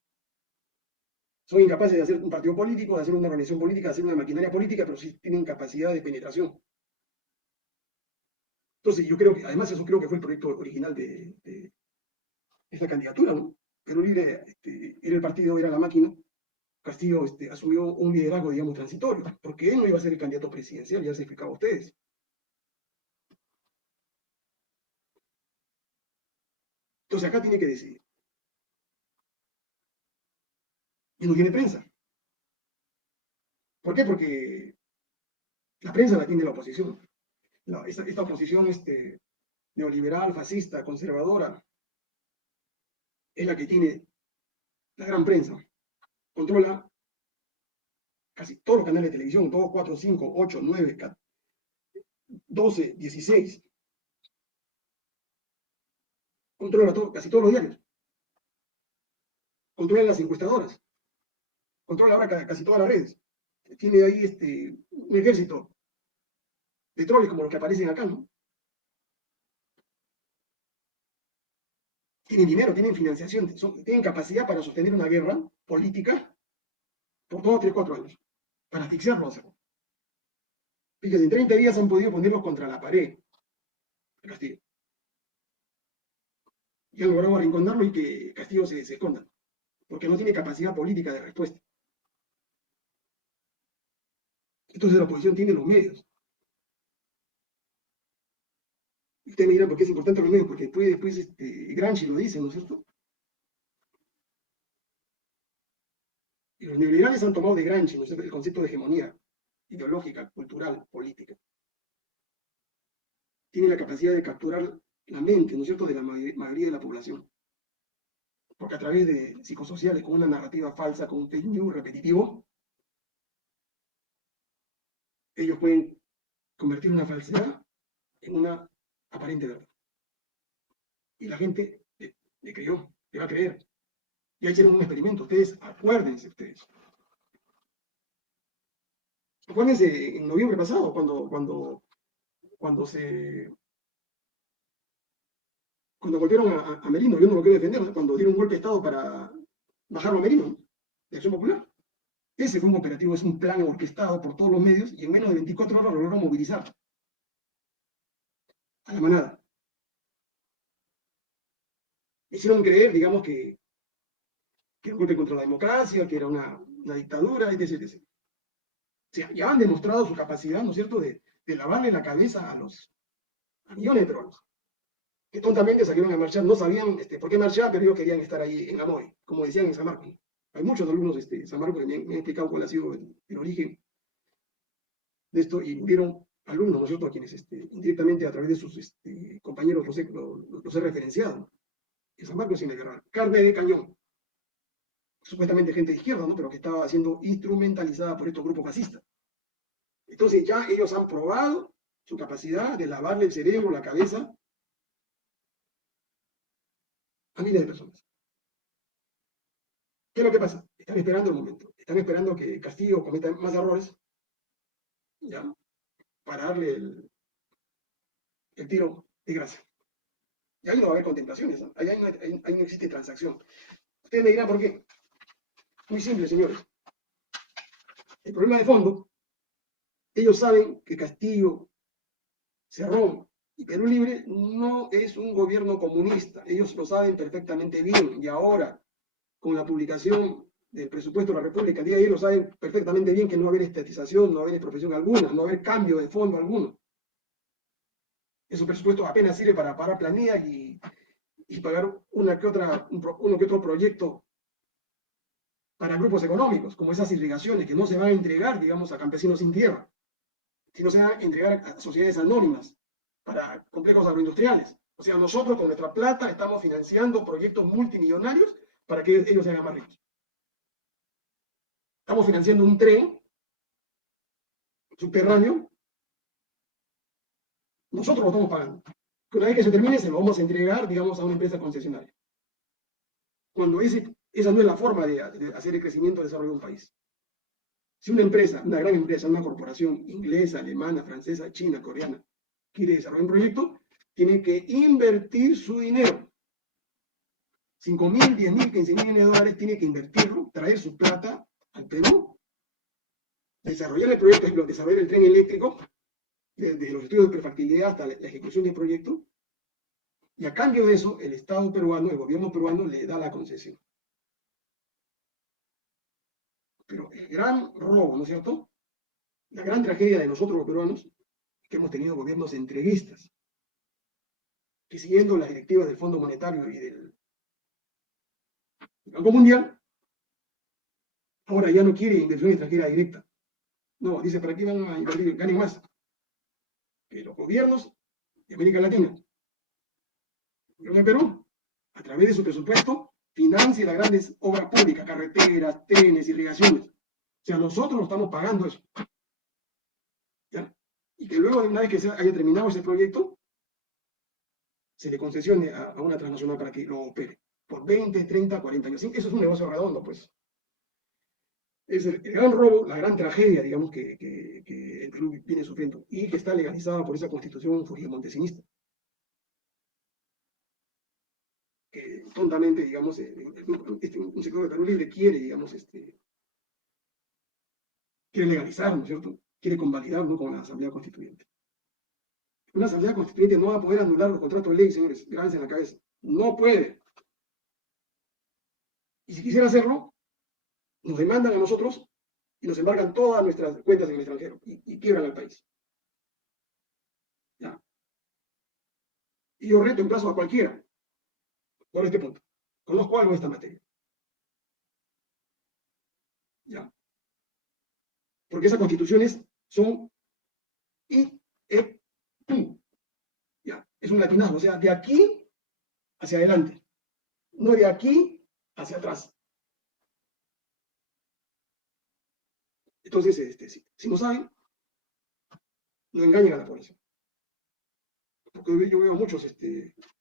Son incapaces de hacer un partido político, de hacer una organización política, de hacer una maquinaria política, pero sí tienen capacidad de penetración. Entonces yo creo que, además eso creo que fue el proyecto original de esta candidatura, ¿no? Perú Libre era el partido, era la máquina, Castillo asumió un liderazgo, digamos, transitorio, porque él no iba a ser el candidato presidencial, ya se explicaba a ustedes. Entonces acá tiene que decidir. Y no tiene prensa. ¿Por qué? Porque la prensa la tiene la oposición. Esta oposición neoliberal, fascista, conservadora, es la que tiene la gran prensa. Controla casi todos los canales de televisión, 2, 4, 5, 8, 9, 12, 16. Controla casi todos los diarios. Controla las encuestadoras. Controla ahora casi todas las redes. Tiene ahí un ejército de troles como los que aparecen acá, ¿no? Tienen dinero, tienen financiación, tienen capacidad para sostener una guerra política por 2, 3, 4 años, para asfixiarlos. Fíjense, en 30 días han podido ponerlos contra la pared de Castillo. Y han logrado arrinconarlo y que Castillo se esconda, porque no tiene capacidad política de respuesta. Entonces la oposición tiene los medios. Y ustedes me dirán por qué es importante los medios, porque después Gramsci lo dice, ¿no es cierto? Y los neoliberales han tomado de Gramsci, ¿no es cierto?, el concepto de hegemonía ideológica, cultural, política. Tiene la capacidad de capturar la mente, ¿no es cierto?, de la mayoría de la población. Porque a través de psicosociales, con una narrativa falsa, con un fake news repetitivo, ellos pueden convertir una falsedad en una aparente verdad. Y la gente le creyó, le va a creer. Ya hicieron un experimento, ustedes, acuérdense ustedes. Acuérdense en noviembre pasado, cuando golpearon a Merino, yo no lo quiero defender, ¿no?, cuando dieron un golpe de Estado para bajarlo a Merino, ¿no?, de Acción Popular. Ese fue un operativo, es un plan orquestado por todos los medios y en menos de 24 horas lograron movilizar a la manada. Hicieron creer, digamos, que era un golpe contra la democracia, que era una dictadura, etc, etc. O sea, ya han demostrado su capacidad, ¿no es cierto?, de lavarle la cabeza a millones de peruanos, que tontamente salieron a marchar, no sabían por qué marchar, pero ellos querían estar ahí en Hanoi, como decían en San Marcos. Hay muchos alumnos de San Marcos que me han explicado cuál ha sido el origen de esto, y murieron alumnos, ¿no es cierto?, a quienes indirectamente a través de sus compañeros los he referenciado. En San Marcos, sin la guerra, carne de cañón. Supuestamente gente de izquierda, ¿no?, pero que estaba siendo instrumentalizada por estos grupos fascistas. Entonces ya ellos han probado su capacidad de lavarle el cerebro, la cabeza a miles de personas. ¿Qué es lo que pasa? Están esperando el momento. Están esperando que Castillo cometa más errores, ¿ya?, para darle el tiro de gracia. Y ahí no va a haber contemplaciones, ¿no? Ahí no existe transacción. Ustedes me dirán por qué. Muy simple, señores. El problema de fondo, ellos saben que Castillo, Cerrón y Perú Libre no es un gobierno comunista. Ellos lo saben perfectamente bien. Y ahora, con la publicación del presupuesto de la República, el día de hoy lo saben perfectamente bien que no va a haber estatización, no va a haber expropiación alguna, no va a haber cambio de fondo alguno. Esos presupuestos apenas sirven para pagar planillas y pagar uno que otro proyecto para grupos económicos, como esas irrigaciones que no se van a entregar, digamos, a campesinos sin tierra, sino se van a entregar a sociedades anónimas para complejos agroindustriales. O sea, nosotros con nuestra plata estamos financiando proyectos multimillonarios para que ellos se hagan más ricos. Estamos financiando un tren subterráneo, nosotros lo estamos pagando. Una vez que se termine, se lo vamos a entregar, digamos, a una empresa concesionaria. Cuando esa no es la forma de hacer el crecimiento y desarrollo de un país. Si una empresa, una gran empresa, una corporación inglesa, alemana, francesa, china, coreana, quiere desarrollar un proyecto, tiene que invertir su dinero. 5.000, 10.000, 15.000 millones de dólares, tiene que invertirlo, traer su plata al Perú, desarrollar el proyecto, por ejemplo, desarrollar el tren eléctrico, desde los estudios de prefactibilidad hasta la ejecución del proyecto, y a cambio de eso, el Estado peruano, el gobierno peruano, le da la concesión. Pero el gran robo, ¿no es cierto? La gran tragedia de nosotros los peruanos es que hemos tenido gobiernos entreguistas, que siguiendo las directivas del Fondo Monetario y del Banco Mundial, ahora ya no quiere inversión extranjera directa. No, dice, ¿para qué van a invertir? Ganen más. Que los gobiernos de América Latina, el gobierno de Perú, a través de su presupuesto, financie las grandes obras públicas, carreteras, trenes, irrigaciones. O sea, nosotros no estamos pagando eso. ¿Ya? Y que luego, de una vez que se haya terminado ese proyecto, se le concesione a una transnacional para que lo opere por 20, 30, 40 años. Eso es un negocio redondo, pues. Es el gran robo, la gran tragedia, digamos, que el Perú viene sufriendo y que está legalizada por esa constitución fujimontesista. Que tontamente, digamos, un sector de Perú Libre quiere, digamos, quiere legalizar, ¿no es cierto? Quiere convalidarlo con la Asamblea Constituyente. Una Asamblea Constituyente no va a poder anular los contratos de ley, señores, grábense en la cabeza. No puede. Y si quisiera hacerlo, nos demandan a nosotros y nos embargan todas nuestras cuentas en el extranjero y quiebran al país. ¿Ya? Y yo reto en plazo a cualquiera por este punto. Conozco algo de esta materia. ¿Ya? Porque esas constituciones son y, tú. ¿Ya? Es un latinazgo, o sea, de aquí hacia adelante, no de aquí hacia atrás. Entonces, si no saben, no engañen a la población. Porque yo veo a muchos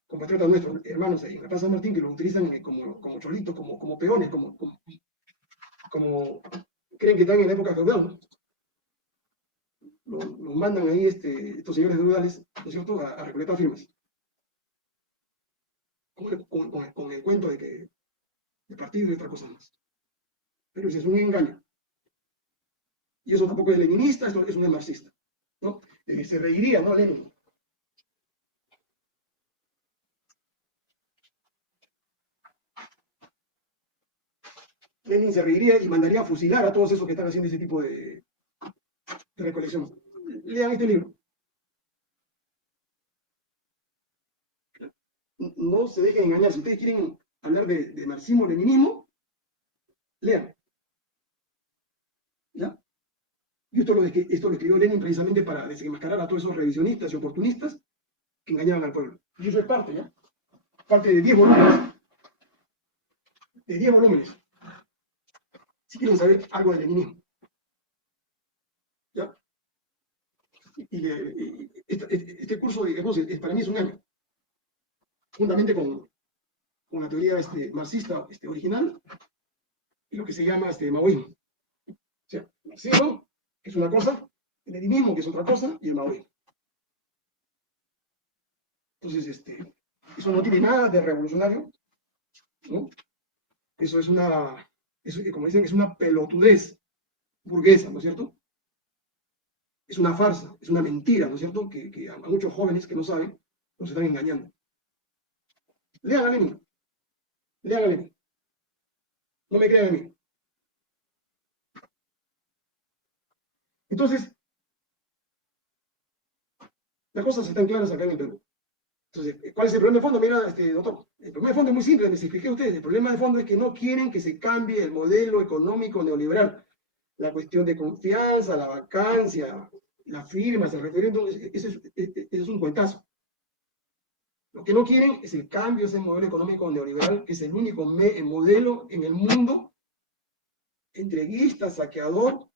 compatriotas nuestros, hermanos ahí en la Plaza San Martín, que lo utilizan como cholitos, como peones, como creen que están en la época feudal, ¿no? Los mandan ahí estos señores feudales, ¿no es cierto?, a recolectar firmas. Con el cuento de que de partido y otra cosa más. Pero ese es un engaño. Y eso tampoco es leninista, eso es un marxista, ¿no? Se reiría, ¿no? Lenin. Lenin se reiría y mandaría a fusilar a todos esos que están haciendo ese tipo de recolección. Lean este libro. No se dejen engañar. Si ustedes quieren hablar de marxismo-leninismo, lean. ¿Ya? Y esto lo escribió Lenin precisamente para desenmascarar a todos esos revisionistas y oportunistas que engañaban al pueblo. Y eso es parte, ¿ya? Parte de 10 volúmenes. De 10 volúmenes. Si quieren saber algo del leninismo. ¿Ya? Este curso, digamos, para mí es un año. Juntamente con la teoría marxista original y lo que se llama maoísmo. O sea, el marxismo, que es una cosa, el leninismo, que es otra cosa, y el maoísmo. Entonces, eso no tiene nada de revolucionario, ¿no? Eso es como dicen, es una pelotudez burguesa, ¿no es cierto? Es una farsa, es una mentira, ¿no es cierto? Que a muchos jóvenes que no saben, los están engañando. Lean a Lenin. Lean a Lenin. No me crean a mí. Entonces, las cosas están claras acá en el Perú. Entonces, ¿cuál es el problema de fondo? Mira, doctor, el problema de fondo es muy simple, les expliqué a ustedes. El problema de fondo es que no quieren que se cambie el modelo económico neoliberal. La cuestión de confianza, la vacancia, las firmas, el referéndum, ese es un cuentazo. Lo que no quieren es el cambio de ese modelo económico neoliberal, que es el único modelo en el mundo entreguista, saqueador,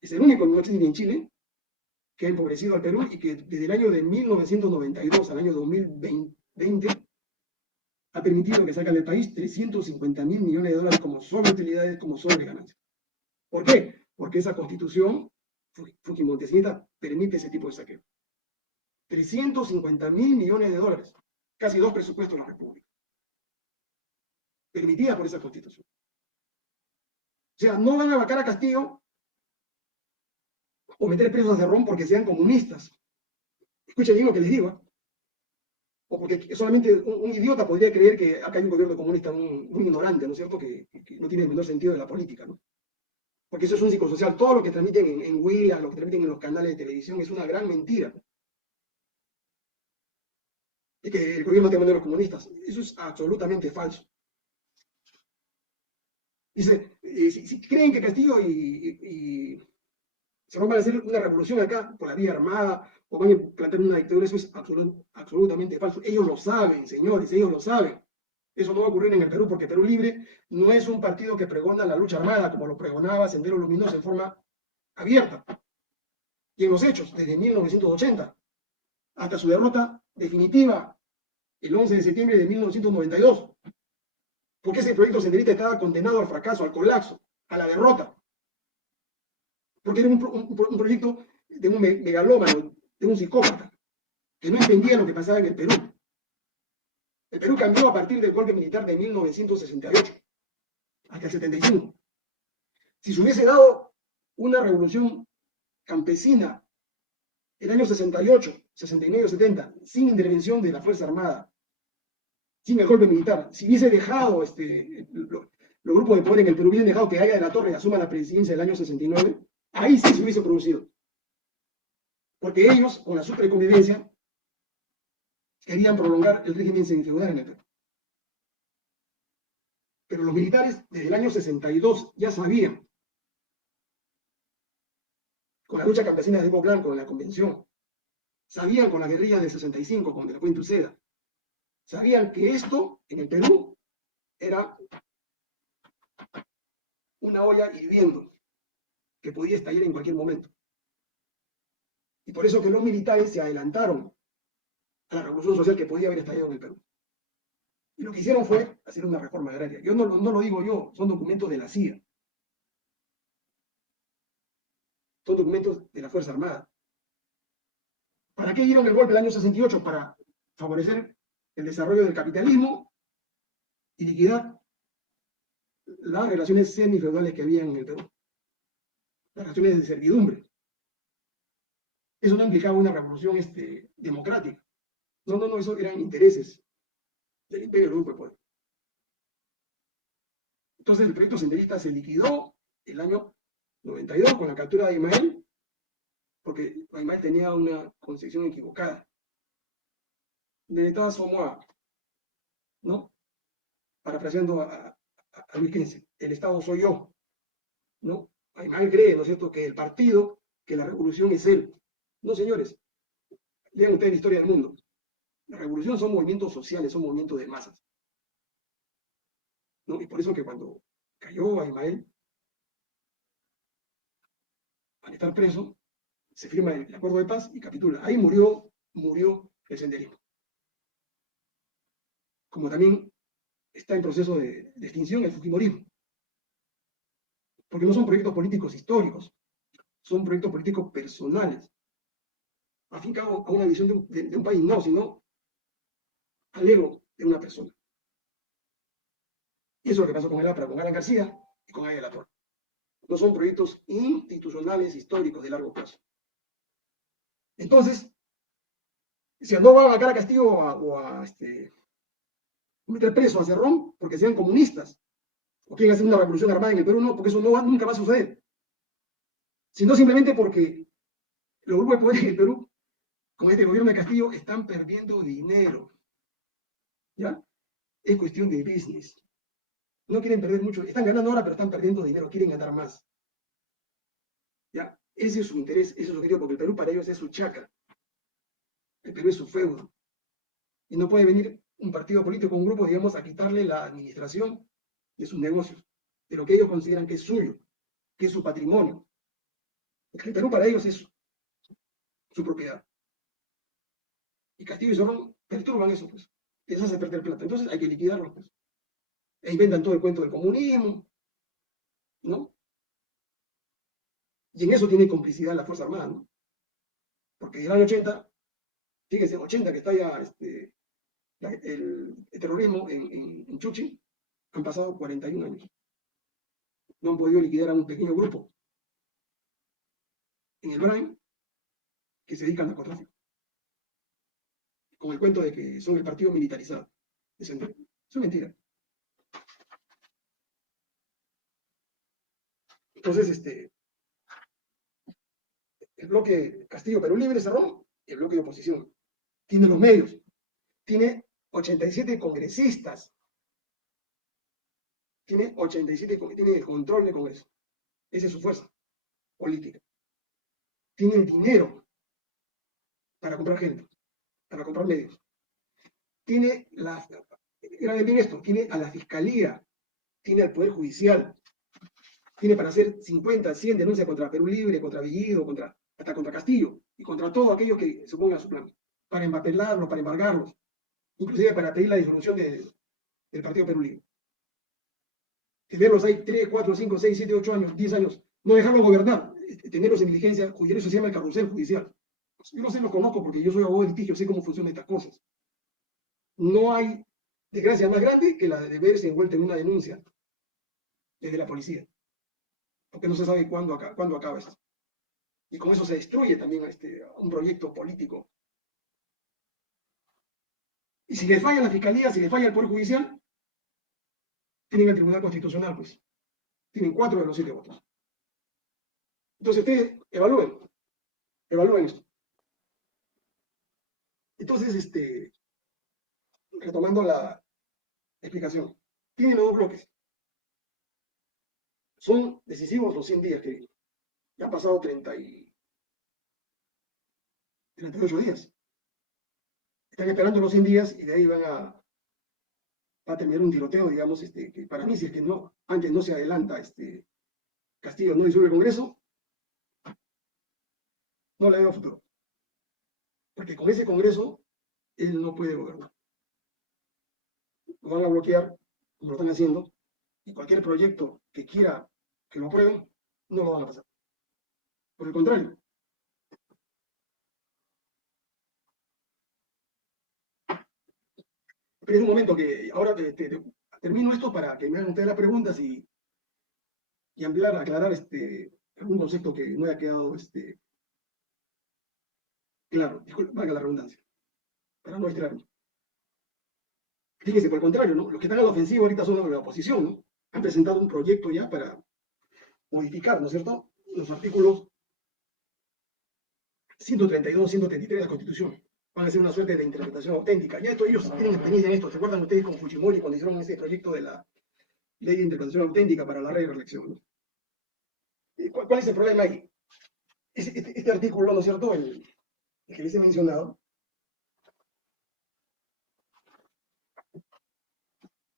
es el único, no existe ni en Chile, que ha empobrecido al Perú y que desde el año de 1992 al año 2020 ha permitido que salgan del país 350.000 millones de dólares como sobreutilidades, como sobreganancias. ¿Por qué? Porque esa constitución fujimontesista permite ese tipo de saqueo. 350.000 millones de dólares, casi 2 presupuestos de la República, permitida por esa constitución. O sea, no van a vacar a Castillo o meter presos a Cerrón porque sean comunistas. Escuchen bien lo que les digo, ¿eh? O porque solamente un idiota podría creer que acá hay un gobierno comunista, un ignorante, ¿no es cierto?, que no tiene el menor sentido de la política, ¿no? porque eso es un psicosocial. Todo lo que transmiten en Huila, lo que transmiten en los canales de televisión es una gran mentira. Y que el gobierno te manda a los comunistas. Eso es absolutamente falso. Dice, si creen que Castillo y se van a hacer una revolución acá por la vía armada o van a plantear una dictadura, eso es absolutamente falso. Ellos lo saben, señores, ellos lo saben. Eso no va a ocurrir en el Perú porque Perú Libre no es un partido que pregona la lucha armada como lo pregonaba Sendero Luminoso en forma abierta. Y en los hechos, desde 1980 hasta su derrota definitiva el 11 de septiembre de 1992. Porque ese proyecto senderista estaba condenado al fracaso, al colapso, a la derrota. Porque era un proyecto de un megalómano, de un psicópata, que no entendía lo que pasaba en el Perú. El Perú cambió a partir del golpe militar de 1968 hasta el 75. Si se hubiese dado una revolución campesina el año 68, 69, 70, sin intervención de la Fuerza Armada, sin el golpe militar, si hubiese dejado los grupos de poder en el Perú, hubiesen dejado que Haya de la Torre asuma la presidencia del año 69, ahí sí se hubiese producido. Porque ellos, con la superconvivencia, querían prolongar el régimen semifeudal en el Perú. Pero los militares, desde el año 62, ya sabían, con la lucha campesina de Evo Blanco, en la convención, sabían con la guerrilla del 65, con Delacuen Uceda, sabían que esto, en el Perú, era una olla hirviendo, que podía estallar en cualquier momento. Y por eso que los militares se adelantaron a la revolución social que podía haber estallado en el Perú. Y lo que hicieron fue hacer una reforma agraria. Yo no lo digo yo, son documentos de la CIA. Son documentos de la Fuerza Armada. ¿Para qué dieron el golpe del año 68? Para favorecer el desarrollo del capitalismo y liquidar las relaciones semifeudales que había en el Perú. Las relaciones de servidumbre. Eso no implicaba una revolución democrática. No, eso eran intereses del imperio del grupo de poder. Entonces el proyecto senderista se liquidó el año 92 con la captura de Aymael, porque Aymael tenía una concepción equivocada. De todas formas, ¿no? Parafraseando a Luis XV, el Estado soy yo, ¿no? Aymael cree, ¿no es cierto?, que el partido, que la revolución es él. No, señores, lean ustedes la historia del mundo. La revolución son movimientos sociales, son movimientos de masas. ¿No? Y por eso que cuando cayó Aymael, al estar preso, se firma el acuerdo de paz y capitula. Ahí murió el senderismo. Como también está en proceso de extinción el fujimorismo. Porque no son proyectos políticos históricos, son proyectos políticos personales, afincados a una visión de un país, no, sino al ego de una persona. Y eso es lo que pasó con el APRA, con Alan García y con Haya de la Torre. No son proyectos institucionales históricos de largo plazo. Entonces, si no van a sacar a Castillo o a meter preso a Cerrón porque sean comunistas o quieren hacer una revolución armada en el Perú, no, porque eso nunca va a suceder. Sino simplemente porque los grupos de poder en el Perú, con este gobierno de Castillo, están perdiendo dinero. ¿Ya? Es cuestión de business. No quieren perder mucho, están ganando ahora, pero están perdiendo dinero, quieren ganar más. ¿Ya? Ese es su interés, ese es su objetivo, porque el Perú para ellos es su chacra. El Perú es su feudo. Y no puede venir un partido político, un grupo, digamos, a quitarle la administración de sus negocios, de lo que ellos consideran que es suyo, que es su patrimonio. Porque el Perú para ellos es su propiedad. Y Castillo y Cerrón perturban eso, pues. Les hace perder plata. Entonces hay que liquidarlos, pues. E inventan todo el cuento del comunismo, ¿no? Y en eso tiene complicidad la Fuerza Armada, ¿no? Porque en el año 80, fíjense, 80 que está ya el terrorismo en Chuchi, han pasado 41 años. No han podido liquidar a un pequeño grupo en el Brain que se dedican al narcotráfico. Con el cuento de que son el partido militarizado. Eso es mentira. Entonces, el bloque Castillo-Perú Libre cerró, el bloque de oposición. Tiene los medios, tiene 87 congresistas, tiene el control del Congreso. Esa es su fuerza política. Tiene el dinero para comprar gente, para comprar medios. Tiene graben bien esto, tiene a la Fiscalía, tiene al Poder Judicial, tiene para hacer 50, 100 denuncias contra Perú Libre, contra Bellido, hasta contra Castillo, y contra todos aquellos que se pongan a su plan, para empapelarlos, para embargarlos, inclusive para pedir la disolución del Partido Perú Libre. Que verlos ahí 3, 4, 5, 6, 7, 8 años, 10 años, no dejarlos gobernar, tenerlos en diligencia judicial, eso se llama el carrusel judicial. Yo no sé, lo conozco porque yo soy abogado de litigio, sé cómo funcionan estas cosas. No hay desgracia más grande que la de verse envuelta en una denuncia desde la policía, porque no se sabe cuándo acaba esto. Y con eso se destruye también un proyecto político. Y si le falla a la Fiscalía, si le falla al Poder Judicial, tienen el Tribunal Constitucional, pues. Tienen 4 de los 7 votos. Entonces ustedes evalúen esto. Entonces, retomando la explicación, tienen los 2 bloques. Son decisivos los 100 días que ya han pasado 38 días. Están esperando los 100 días y de ahí va a tener un tiroteo, digamos, que para mí, si es que no, antes no se adelanta, Castillo no disuelve el Congreso, no le veo futuro. Porque con ese Congreso, él no puede gobernar. Lo van a bloquear, como lo están haciendo, y cualquier proyecto que quiera que lo aprueben, no lo van a pasar. Por el contrario. Pero es un momento que ahora termino esto para que me hagan ustedes las preguntas y aclarar algún concepto que no haya quedado claro. Disculpe, valga la redundancia, para no distraerme. Fíjense, por el contrario, ¿no? Los que están a la ofensiva ahorita son los de la oposición, ¿no? Han presentado un proyecto ya para modificar, ¿no es cierto?, los artículos 132, 133 de la Constitución. Van a hacer una suerte de interpretación auténtica. Ya ellos tienen experiencia en esto. ¿Se acuerdan ustedes con Fujimori cuando hicieron ese proyecto de la ley de interpretación auténtica para la reelección, ¿no? ¿Cuál es el problema ahí? Este artículo, ¿no es cierto?, el que les he mencionado,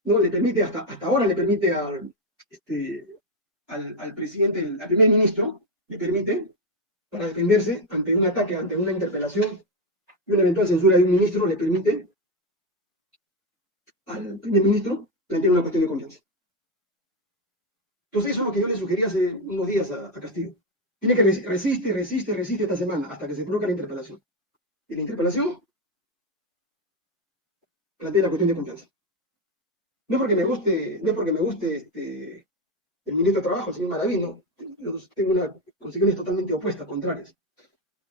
no le permite, hasta ahora le permite al presidente, al primer ministro, le permite, para defenderse ante un ataque, ante una interpelación y una eventual censura de un ministro, le permite al primer ministro plantear una cuestión de confianza. Entonces eso es lo que yo le sugerí hace unos días a Castillo. Tiene que resiste esta semana hasta que se coloque la interpelación. Y la interpelación plantea la cuestión de confianza. No es porque me guste el ministro de Trabajo, el señor Maraví, no. Yo tengo concepciones totalmente opuestas, contrarias.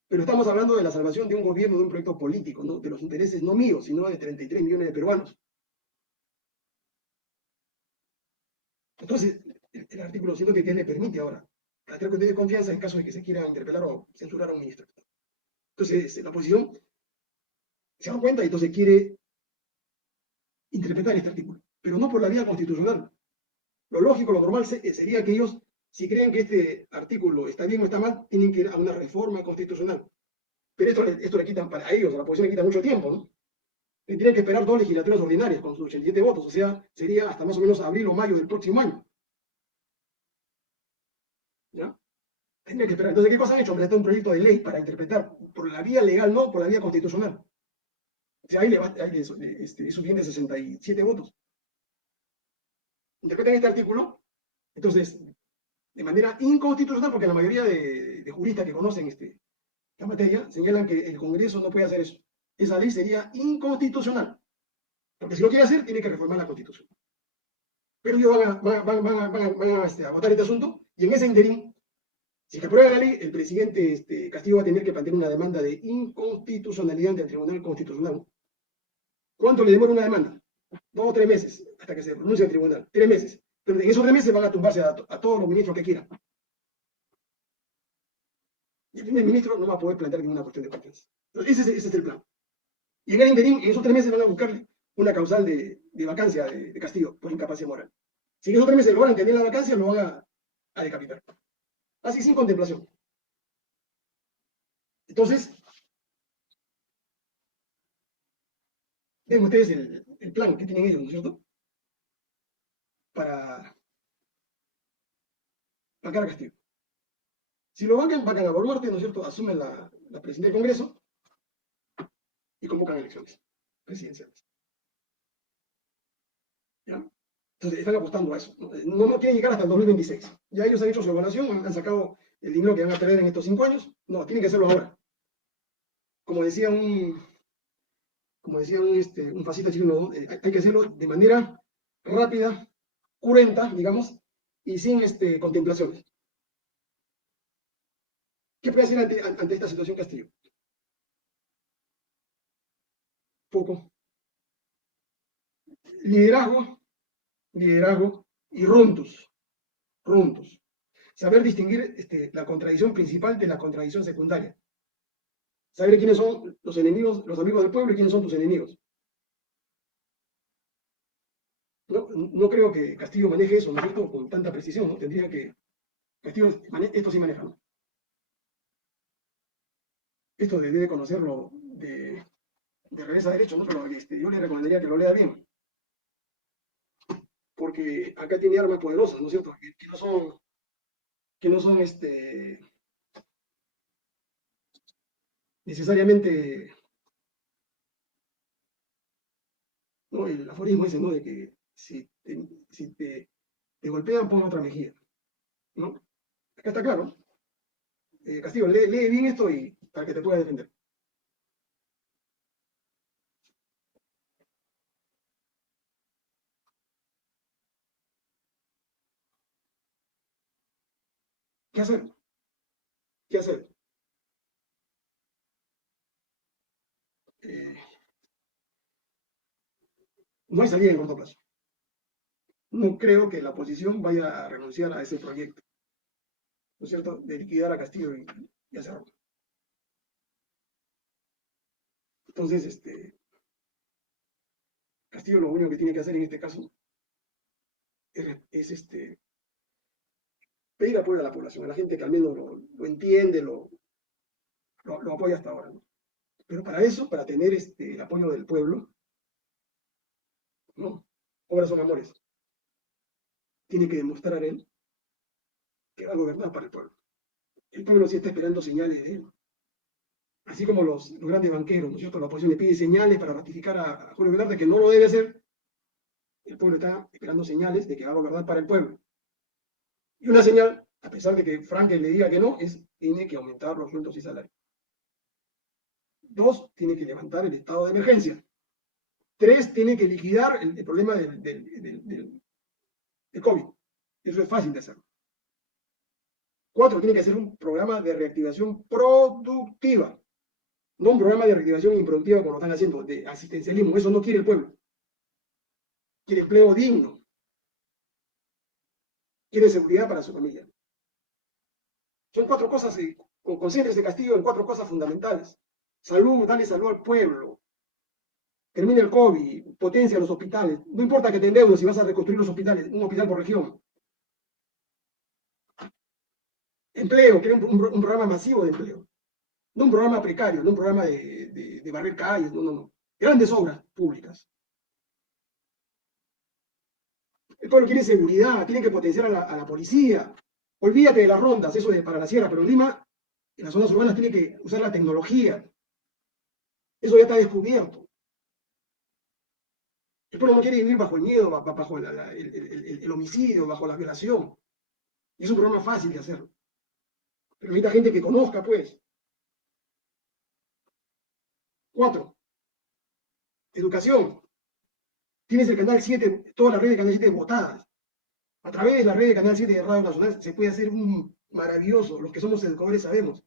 Pero estamos hablando de la salvación de un gobierno, de un proyecto político, ¿no? De los intereses no míos, sino de 33 millones de peruanos. Entonces, el artículo 133 le permite ahora plantear cuestión de confianza en caso de que se quiera interpelar o censurar a un ministro. Entonces, la oposición se da cuenta y entonces quiere interpretar este artículo, pero no por la vía constitucional. Lo lógico, lo normal sería que ellos, si creen que este artículo está bien o está mal, tienen que ir a una reforma constitucional. Pero esto le quitan, para ellos, a la oposición le quita mucho tiempo, ¿no? Tienen que esperar 2 legislaturas ordinarias con sus 87 votos, o sea, sería hasta más o menos abril o mayo del próximo año. ¿Ya? Tendrían que esperar. Entonces, ¿qué cosa han hecho? Presentar un proyecto de ley para interpretar por la vía legal, no por la vía constitucional. O sea, ahí es suficiente 67 votos. Interpretan este artículo, entonces, de manera inconstitucional, porque la mayoría de juristas que conocen la materia señalan que el Congreso no puede hacer eso. Esa ley sería inconstitucional. Porque si lo quiere hacer, tiene que reformar la Constitución. Pero ellos van a votar este asunto, y en ese interín, si se aprueba la ley, el presidente Castillo va a tener que plantear una demanda de inconstitucionalidad ante el Tribunal Constitucional. ¿Cuánto le demora una demanda? 2 o 3 meses, hasta que se pronuncie el tribunal. 3 meses. Pero en esos 3 meses van a tumbarse a todos los ministros que quieran. Y el primer ministro no va a poder plantear ninguna cuestión de confianza. Entonces, ese es el plan. Y en el interín, en esos 3 meses van a buscarle una causal de vacancia de Castillo por incapacidad moral. Si en esos 3 meses logran tener la vacancia, lo van a decapitar. Así sin contemplación. Entonces, ven ustedes el plan que tienen ellos, ¿no es cierto? Para vacar a Castillo. Si lo vacan a Boluarte, ¿no es cierto? Asumen la presidencia del Congreso y convocan elecciones presidenciales. ¿Ya? Entonces, están apostando a eso. No quieren llegar hasta el 2026. Ya ellos han hecho su evaluación, han sacado el dinero que van a perder en estos 5 años. No, tienen que hacerlo ahora. Como decía un fascista chileno, hay que hacerlo de manera rápida, cruenta, digamos, y sin contemplaciones. ¿Qué puede hacer ante esta situación Castillo? Poco. Liderazgo y runtos. Saber distinguir la contradicción principal de la contradicción secundaria. Saber quiénes son los enemigos, los amigos del pueblo y quiénes son tus enemigos. No creo que Castillo maneje eso, ¿no es cierto?, con tanta precisión, ¿no? Tendría que... Castillo, esto sí maneja, ¿no? Esto debe conocerlo de revés a derecho, ¿no? Pero yo le recomendaría que lo lea bien. Porque acá tiene armas poderosas, ¿no es cierto?, que no son necesariamente, ¿no? El aforismo ese, ¿no?, de que si te golpean, pon otra mejilla, ¿no? Acá está claro. Castillo, lee bien esto y para que te puedas defender. ¿Qué hacer? ¿Qué hacer? No hay salida en corto plazo. No creo que la oposición vaya a renunciar a ese proyecto, ¿no es cierto?, de liquidar a Castillo y hacerlo. Entonces, Castillo lo único que tiene que hacer en este caso es pedir apoyo a la población, a la gente que al menos lo entiende, lo apoya hasta ahora, ¿no? Pero para eso, para tener el apoyo del pueblo, ¿no? Obras son amores. Tiene que demostrar a él que va a gobernar para el pueblo. El pueblo sí está esperando señales de él. Así como los grandes banqueros, ¿no es cierto? La oposición le pide señales para ratificar a Julio Velarde que no lo debe hacer. El pueblo está esperando señales de que va a gobernar para el pueblo. Y una señal, a pesar de que Frankel le diga que no, es tiene que aumentar los sueldos y salarios. 2, tiene que levantar el estado de emergencia. 3, tiene que liquidar el problema del COVID. Eso es fácil de hacer. 4, tiene que hacer un programa de reactivación productiva. No un programa de reactivación improductiva como lo están haciendo, de asistencialismo. Eso no quiere el pueblo. Quiere empleo digno. Quiere seguridad para su familia. Son 4 cosas, concéntrese Castillo en 4 cosas fundamentales. Salud, dale salud al pueblo. Termina el COVID, potencia los hospitales. No importa que te endeudes si vas a reconstruir los hospitales, un hospital por región. Empleo, quiere un programa masivo de empleo. No un programa precario, no un programa de barrer calles, no. Grandes obras públicas. El pueblo quiere seguridad, tiene que potenciar a la policía. Olvídate de las rondas, eso para la sierra, pero en Lima, en las zonas urbanas, tiene que usar la tecnología. Eso ya está descubierto. El pueblo no quiere vivir bajo el miedo, bajo el homicidio, bajo la violación. Y es un programa fácil de hacerlo. Pero necesita gente que conozca, pues. 4, educación. Tienes el Canal 7, toda la red de Canal 7 votadas. A través de la red de Canal 7 de Radio Nacional se puede hacer un maravilloso, los que somos educadores sabemos,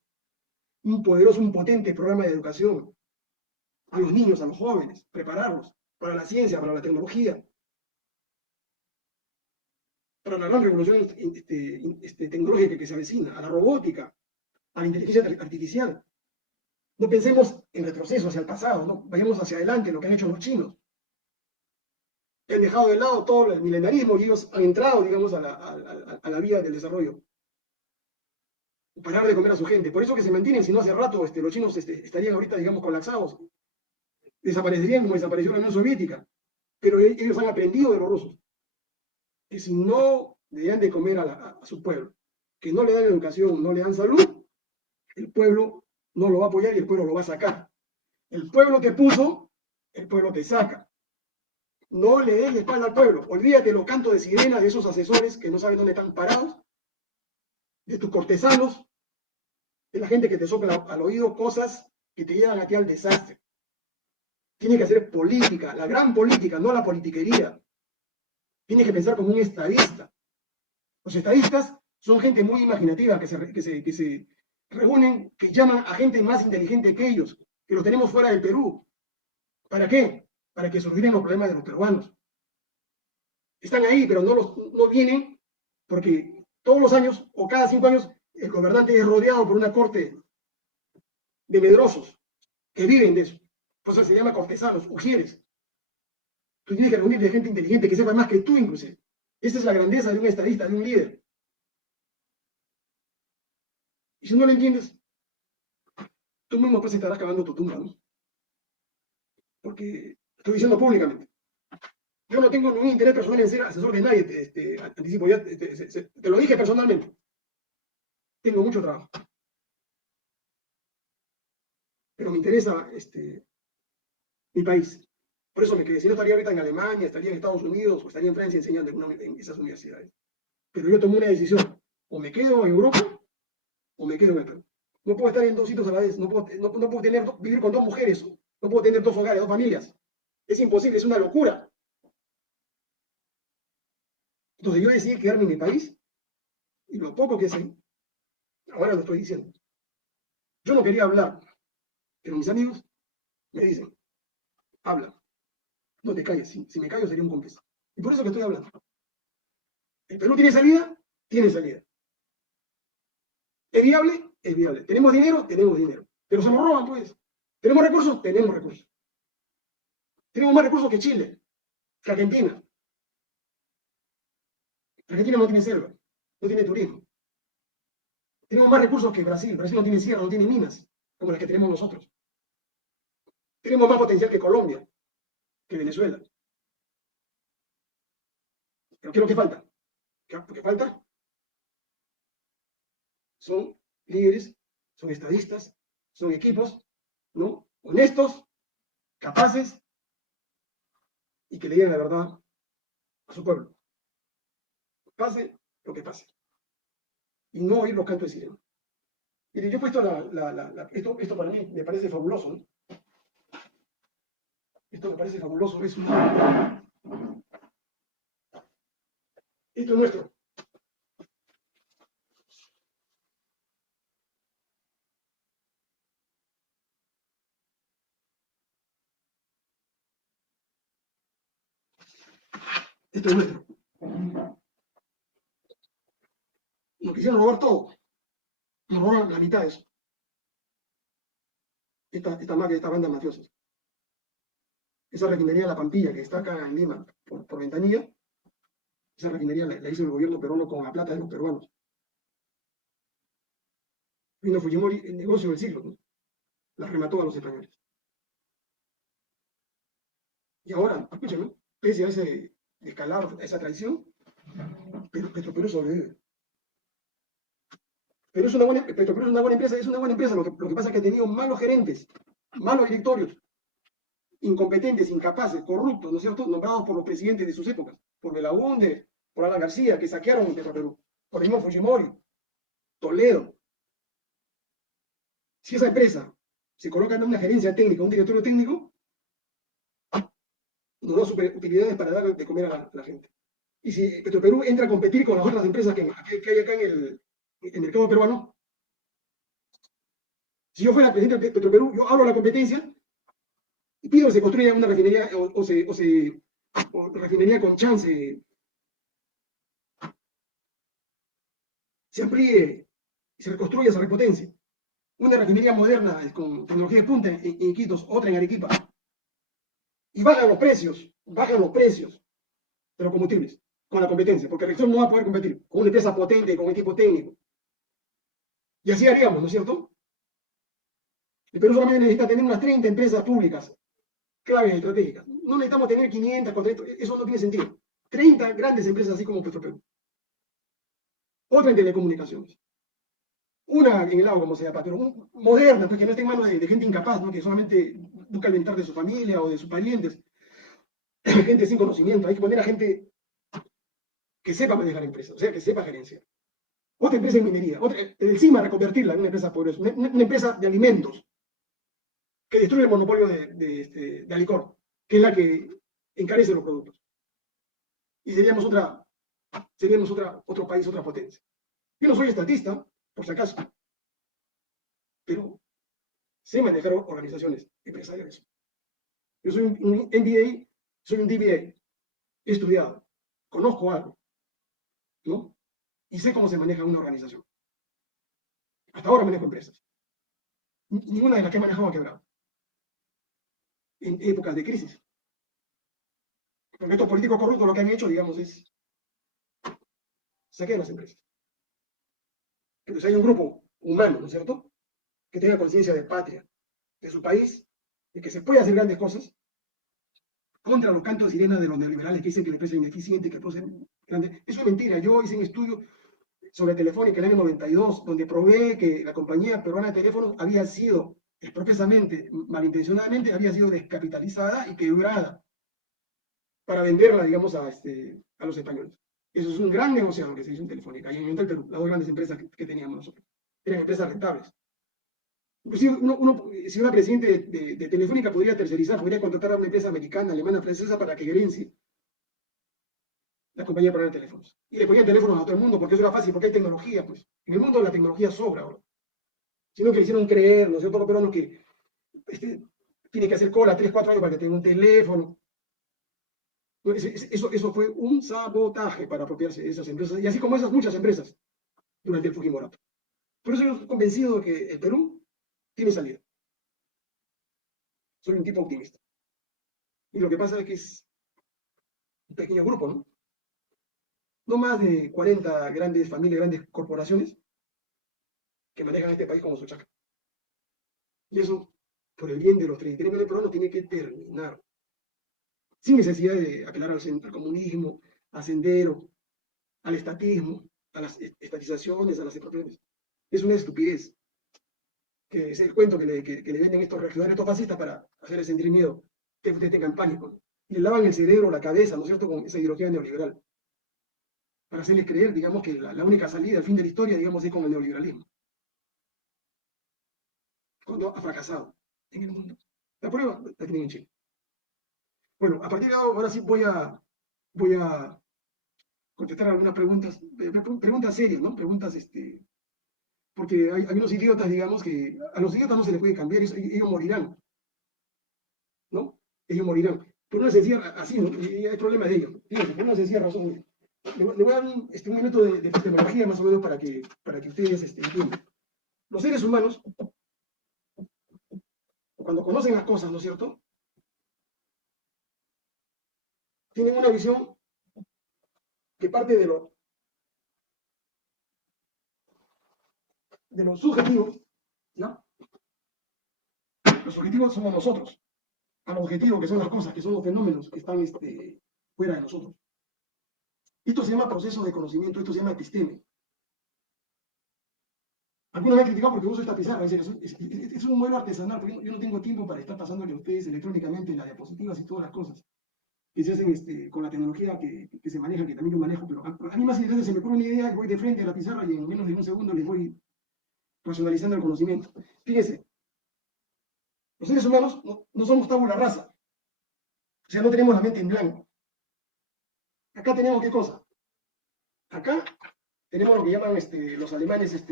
un poderoso, un potente programa de educación a los niños, a los jóvenes, prepararlos para la ciencia, para la tecnología, para la gran revolución tecnológica que se avecina, a la robótica, a la inteligencia artificial. No pensemos en retroceso hacia el pasado, no vayamos hacia adelante, lo que han hecho los chinos. Que han dejado de lado todo el milenarismo y ellos han entrado, digamos, a la vía del desarrollo. Parar de comer a su gente. Por eso que se mantienen, si no hace rato los chinos estarían ahorita, digamos, colapsados. Desaparecerían como desapareció la Unión Soviética. Pero ellos han aprendido de los rusos. Que si no le dan de comer a su pueblo, que no le dan educación, no le dan salud, el pueblo no lo va a apoyar y el pueblo lo va a sacar. El pueblo te puso, el pueblo te saca. No le des la espalda al pueblo. Olvídate los cantos de sirena de esos asesores que no saben dónde están parados, de tus cortesanos, de la gente que te sopla al oído cosas que te llevan a ti al desastre. Tiene que hacer política, la gran política, no la politiquería. Tienes que pensar como un estadista. Los estadistas son gente muy imaginativa que se reúnen, que llaman a gente más inteligente que ellos, que los tenemos fuera del Perú. ¿Para qué? Para que solucionen los problemas de los peruanos. Están ahí, pero no vienen porque todos los años o cada 5 años el gobernante es rodeado por una corte de medrosos que viven de eso. Por eso se llama cortesanos, ujieres. Tú tienes que reunirte de gente inteligente que sepa más que tú, inclusive. Esa es la grandeza de un estadista, de un líder. Y si no lo entiendes, tú mismo pues estarás cavando tu tumba, ¿no? Porque estoy diciendo públicamente. Yo no tengo ningún interés personal en ser asesor de nadie, anticipo ya, te lo dije personalmente. Tengo mucho trabajo. Pero me interesa mi país. Por eso me quedé. Si no estaría ahorita en Alemania, estaría en Estados Unidos o estaría en Francia enseñando en esas universidades. Pero yo tomé una decisión. O me quedo en Europa o me quedo en el Perú. No puedo estar en 2 sitios a la vez. No puedo vivir con 2 mujeres. No puedo tener 2 hogares, 2 familias. Es imposible, es una locura. Entonces yo decidí quedarme en mi país y lo poco que sé, ahora lo estoy diciendo. Yo no quería hablar, pero mis amigos me dicen, habla, no te calles. Si me callo sería un cómplice. Y por eso que estoy hablando. ¿El Perú tiene salida? Tiene salida. ¿Es viable? Es viable. ¿Tenemos dinero? Tenemos dinero. Pero se nos roban, pues. ¿Tenemos recursos? Tenemos recursos. Tenemos más recursos que Chile, que Argentina. Argentina no tiene selva, no tiene turismo. Tenemos más recursos que Brasil. Brasil no tiene sierra, no tiene minas, como las que tenemos nosotros. Tenemos más potencial que Colombia, que Venezuela. ¿Pero qué es lo que falta? Lo que falta son líderes, son estadistas, son equipos, ¿no? Honestos, capaces y que le digan la verdad a su pueblo. Pase lo que pase. Y no oír los cantos de sirena. Mire, yo he puesto esto para mí me parece fabuloso, ¿no? Esto me parece fabuloso. Esto es nuestro. Esto es nuestro. Nos quisieron robar todo. Nos robaron la mitad de eso. Esta banda mafiosa. Esa refinería La Pampilla, que está acá en Lima, por Ventanilla, esa refinería la hizo el gobierno peruano con la plata de los peruanos. Vino Fujimori, el negocio del siglo, ¿no? La remató a los españoles. Y ahora, escúchame, pese a ese descalabro, a esa traición, Petroperú sobrevive. Pero Petroperú es una buena empresa, lo que pasa es que ha tenido malos gerentes, malos directorios, incompetentes, incapaces, corruptos, ¿no es cierto?, nombrados por los presidentes de sus épocas, por Belaúnde, por Alan García, que saquearon Petroperú, por el mismo Fujimori, Toledo. Si esa empresa se coloca en una gerencia técnica, un directorio técnico, no da utilidades para dar de comer a la gente. Y si Petroperú entra a competir con las otras empresas que hay acá en el mercado peruano, si yo fuera presidente de Petroperú, yo abro la competencia y pido que se construya una refinería o refinería con chance, se amplíe, se reconstruya, se repotencia. una refinería moderna con tecnología de punta en Iquitos, otra en Arequipa, y bajan los precios de los combustibles con la competencia, porque Repsol no va a poder competir con una empresa potente, con equipo técnico. Y así haríamos, ¿no es cierto? El Perú solamente necesita tener unas 30 empresas públicas, claves estratégicas. No necesitamos tener 500, 400, eso no tiene sentido. 30 grandes empresas así como Petroperú. Otra en telecomunicaciones. Una en el agua, como se llama, pero moderna, pues que no esté en manos de gente incapaz, ¿no? Que solamente busca el bienestar de su familia o de sus parientes. Gente sin conocimiento. Hay que poner a gente que sepa manejar empresas, o sea, que sepa gerenciar. Otra empresa en minería, otra, el CIMA reconvertirla en una empresa poderosa, una empresa de alimentos que destruye el monopolio de Alicor, que es la que encarece los productos. Y seríamos otro país, otra potencia. Yo no soy estatista, por si acaso, pero sé manejar organizaciones empresariales. Yo soy un MBA, soy un DBA, he estudiado, conozco algo, ¿no? Y sé cómo se maneja una organización. Hasta ahora manejo empresas. Ninguna de las que he manejado ha quebrado. En épocas de crisis. Porque estos políticos corruptos lo que han hecho, digamos, es saquear las empresas. Pero si hay un grupo humano, ¿no es cierto?, que tenga conciencia de patria, de su país, de que se puede hacer grandes cosas, contra los cantos de sirena de los neoliberales que dicen que la empresa es ineficiente, que puede ser grande. Eso es mentira. Yo hice un estudio sobre Telefónica en el año 92, donde probé que la compañía peruana de teléfonos había sido, expresamente, malintencionadamente, había sido descapitalizada y quebrada para venderla, digamos, a los españoles. Eso es un gran negociado que se hizo en Telefónica y en Entel Perú, las dos grandes empresas que teníamos nosotros. Eran empresas rentables. Inclusive, si una presidente de Telefónica podría tercerizar, podría contratar a una empresa americana, alemana, francesa para que gerencie la compañía para de teléfonos. Y le ponían teléfonos a todo el mundo porque eso era fácil, porque hay tecnología, pues. En el mundo la tecnología sobra ahora. Sino que le hicieron creer, ¿no es cierto?, los peruanos que tiene que hacer cola 3, 4 años para que tenga un teléfono. Eso fue un sabotaje para apropiarse de esas empresas, y así como esas muchas empresas durante el Fujimorato. Por eso yo estoy convencido de que el Perú tiene salida. Soy un tipo optimista. Y lo que pasa es que es un pequeño grupo, ¿no? No más de 40 grandes familias, grandes corporaciones que manejan este país como su chacra. Y eso, por el bien de los 33 millones de peruanos, tiene que terminar. Sin necesidad de apelar al comunismo, a Sendero, al estatismo, a las estatizaciones, a las expropiaciones. Es una estupidez. Que es el cuento que le venden estos reaccionarios, estos fascistas para hacerle sentir miedo, que ustedes tengan pánico. Y le lavan el cerebro, la cabeza, ¿no es cierto?, con esa ideología neoliberal. Para hacerles creer, digamos, que la única salida, el fin de la historia, digamos, es con el neoliberalismo. Cuando ha fracasado en el mundo. La prueba la tienen en Chile. Bueno, a partir de ahora sí voy a contestar algunas preguntas, preguntas serias, ¿no? Preguntas, porque hay unos idiotas, digamos, que a los idiotas no se les puede cambiar, ellos morirán, ¿no? Ellos morirán. Por una sencilla, así, ¿no? Y hay problema de ellos. Fíjense, por una sencilla razón. Le voy a dar un minuto de epistemología más o menos para que ustedes entiendan. Los seres humanos, cuando conocen las cosas, ¿no es cierto?, tienen una visión que parte de lo subjetivo, ¿no? Los objetivos somos nosotros, al objetivo que son las cosas, que son los fenómenos que están fuera de nosotros. Esto se llama proceso de conocimiento, esto se llama episteme. Algunos me han criticado porque uso esta pizarra, es un modelo artesanal, porque yo no tengo tiempo para estar pasándole a ustedes electrónicamente las diapositivas y todas las cosas que se hacen con la tecnología que se maneja, que también yo manejo, pero a mí más interesante se me ocurre una idea y voy de frente a la pizarra y en menos de un segundo les voy racionalizando el conocimiento. Fíjense, los seres humanos no somos tabula rasa, o sea, no tenemos la mente en blanco. Acá tenemos ¿qué cosa? Acá tenemos lo que llaman los alemanes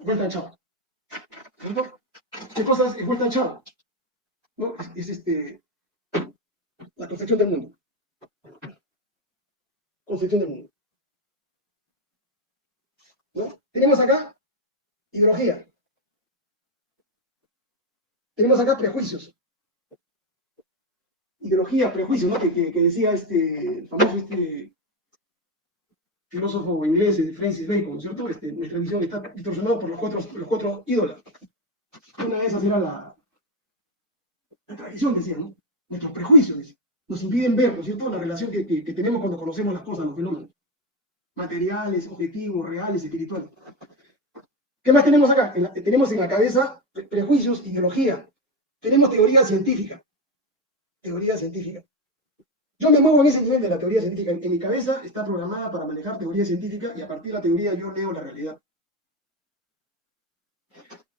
Weltanschauung. ¿Cierto? ¿Qué cosa es Weltanschauung? ¿No? Es la concepción del mundo. Concepción del mundo. ¿No? Tenemos acá ideología. Tenemos acá prejuicios, ideología, prejuicios, ¿no? Que decía el famoso filósofo inglés Francis Bacon, ¿no es cierto? Nuestra visión está distorsionada por los cuatro ídolos. Una de esas era la tradición, decía, ¿no? Nuestros prejuicios, decía. Nos impiden ver, ¿no es cierto?, la relación que tenemos cuando conocemos las cosas, los fenómenos materiales, objetivos, reales, espirituales. ¿Qué más tenemos acá? Tenemos en la cabeza prejuicios, ideología. Tenemos teoría científica. Teoría científica. Yo me muevo en ese nivel de la teoría científica. En mi cabeza está programada para manejar teoría científica y a partir de la teoría yo leo la realidad.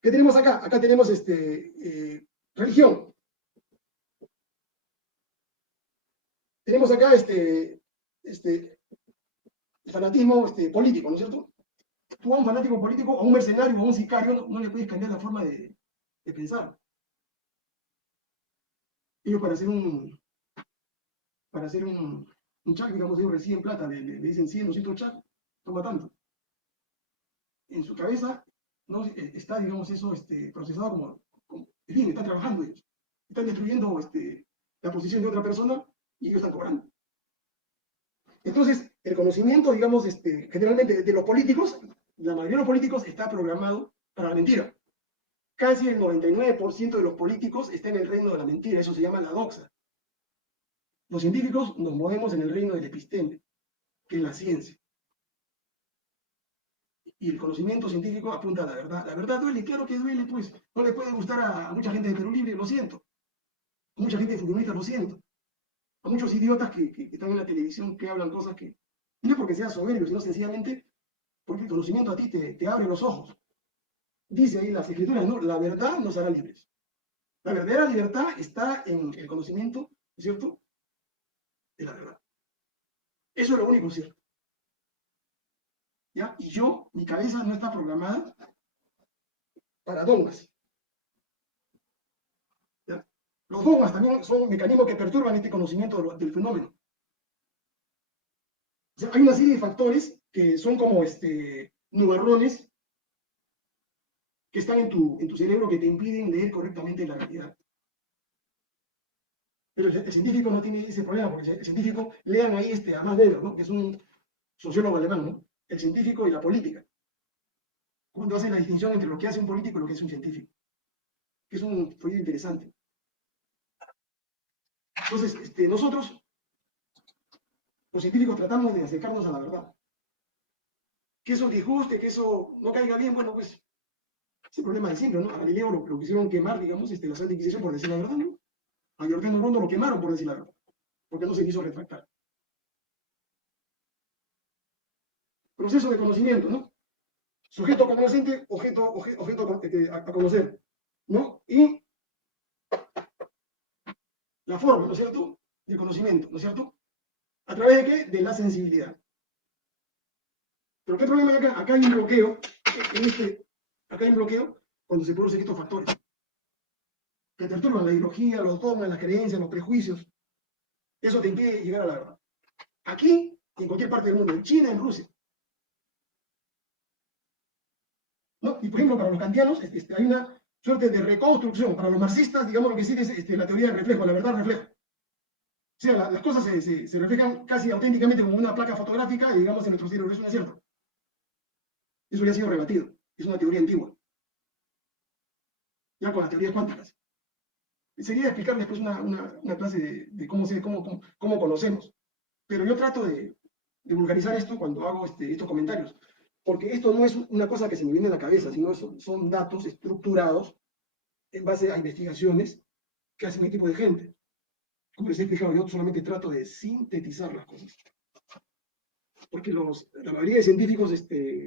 ¿Qué tenemos acá? Acá tenemos religión. Tenemos acá fanatismo político, ¿no es cierto? Tú a un fanático político, a un mercenario, a un sicario, no le puedes cambiar la forma de pensar. Ellos para hacer un chac, digamos, ellos reciben plata, le dicen 100, 200 chac, toma tanto. En su cabeza no está, digamos, eso procesado como en fin, están trabajando ellos. Están destruyendo la posición de otra persona y ellos están cobrando. Entonces, el conocimiento, digamos, generalmente de los políticos, la mayoría de los políticos está programado para la mentira. Casi el 99% de los políticos está en el reino de la mentira, eso se llama la doxa. Los científicos nos movemos en el reino del episteme, que es la ciencia. Y el conocimiento científico apunta a la verdad. La verdad duele, claro que duele, pues. No le puede gustar a mucha gente de Perú Libre, lo siento. A mucha gente de Fujimorista, lo siento. A muchos idiotas que están en la televisión que hablan cosas que... No es porque sea soberbio, sino sencillamente porque el conocimiento a ti te abre los ojos. Dice ahí las escrituras, no, la verdad nos hará libres. La verdadera libertad está en el conocimiento, ¿no es cierto?, de la verdad. Eso es lo único cierto. ¿Ya? Y mi cabeza no está programada para dogmas. ¿Ya? Los dogmas también son mecanismos que perturban este conocimiento del fenómeno. O sea, hay una serie de factores que son como nubarrones que están en tu cerebro que te impiden leer correctamente la realidad. Pero el científico no tiene ese problema, porque el científico, lean ahí a Max Weber, ¿no?, que es un sociólogo alemán, ¿no?, el científico y la política. Cuando hacen la distinción entre lo que hace un político y lo que es un científico. Que es un folio interesante. Entonces, nosotros, los científicos, tratamos de acercarnos a la verdad. Que eso disguste, que eso no caiga bien, bueno, pues, es el problema de siempre, ¿no? A Galileo lo quisieron quemar, digamos, la Santa Inquisición por decir la verdad, ¿no? A Giordano Rondo lo quemaron por decir la verdad, porque no se quiso retractar. Proceso de conocimiento, ¿no? Sujeto conocente, objeto a conocer, ¿no? Y la forma, ¿no es cierto?, del conocimiento, ¿no es cierto? ¿A través de qué? De la sensibilidad. Pero ¿qué problema hay acá? Acá hay un bloqueo, acá hay un bloqueo cuando se producen estos factores que perturban la ideología, los dogmas, las creencias, los prejuicios. Eso te impide llegar a la verdad. Aquí, en cualquier parte del mundo, en China, en Rusia. ¿No? Y por ejemplo, para los kantianos hay una suerte de reconstrucción. Para los marxistas, digamos, lo que sigue es la teoría del reflejo, la verdad refleja. O sea, las cosas se reflejan casi auténticamente como una placa fotográfica y digamos en nuestro cerebro. Eso no es cierto. Eso ya ha sido rebatido. Es una teoría antigua. Ya con las teorías cuánticas. Sería explicar después una clase de cómo conocemos. Pero yo trato de vulgarizar esto cuando hago estos comentarios. Porque esto no es una cosa que se me viene a la cabeza, sino son datos estructurados en base a investigaciones que hace un equipo de gente. Como les he explicado, yo solamente trato de sintetizar las cosas. Porque la mayoría de científicos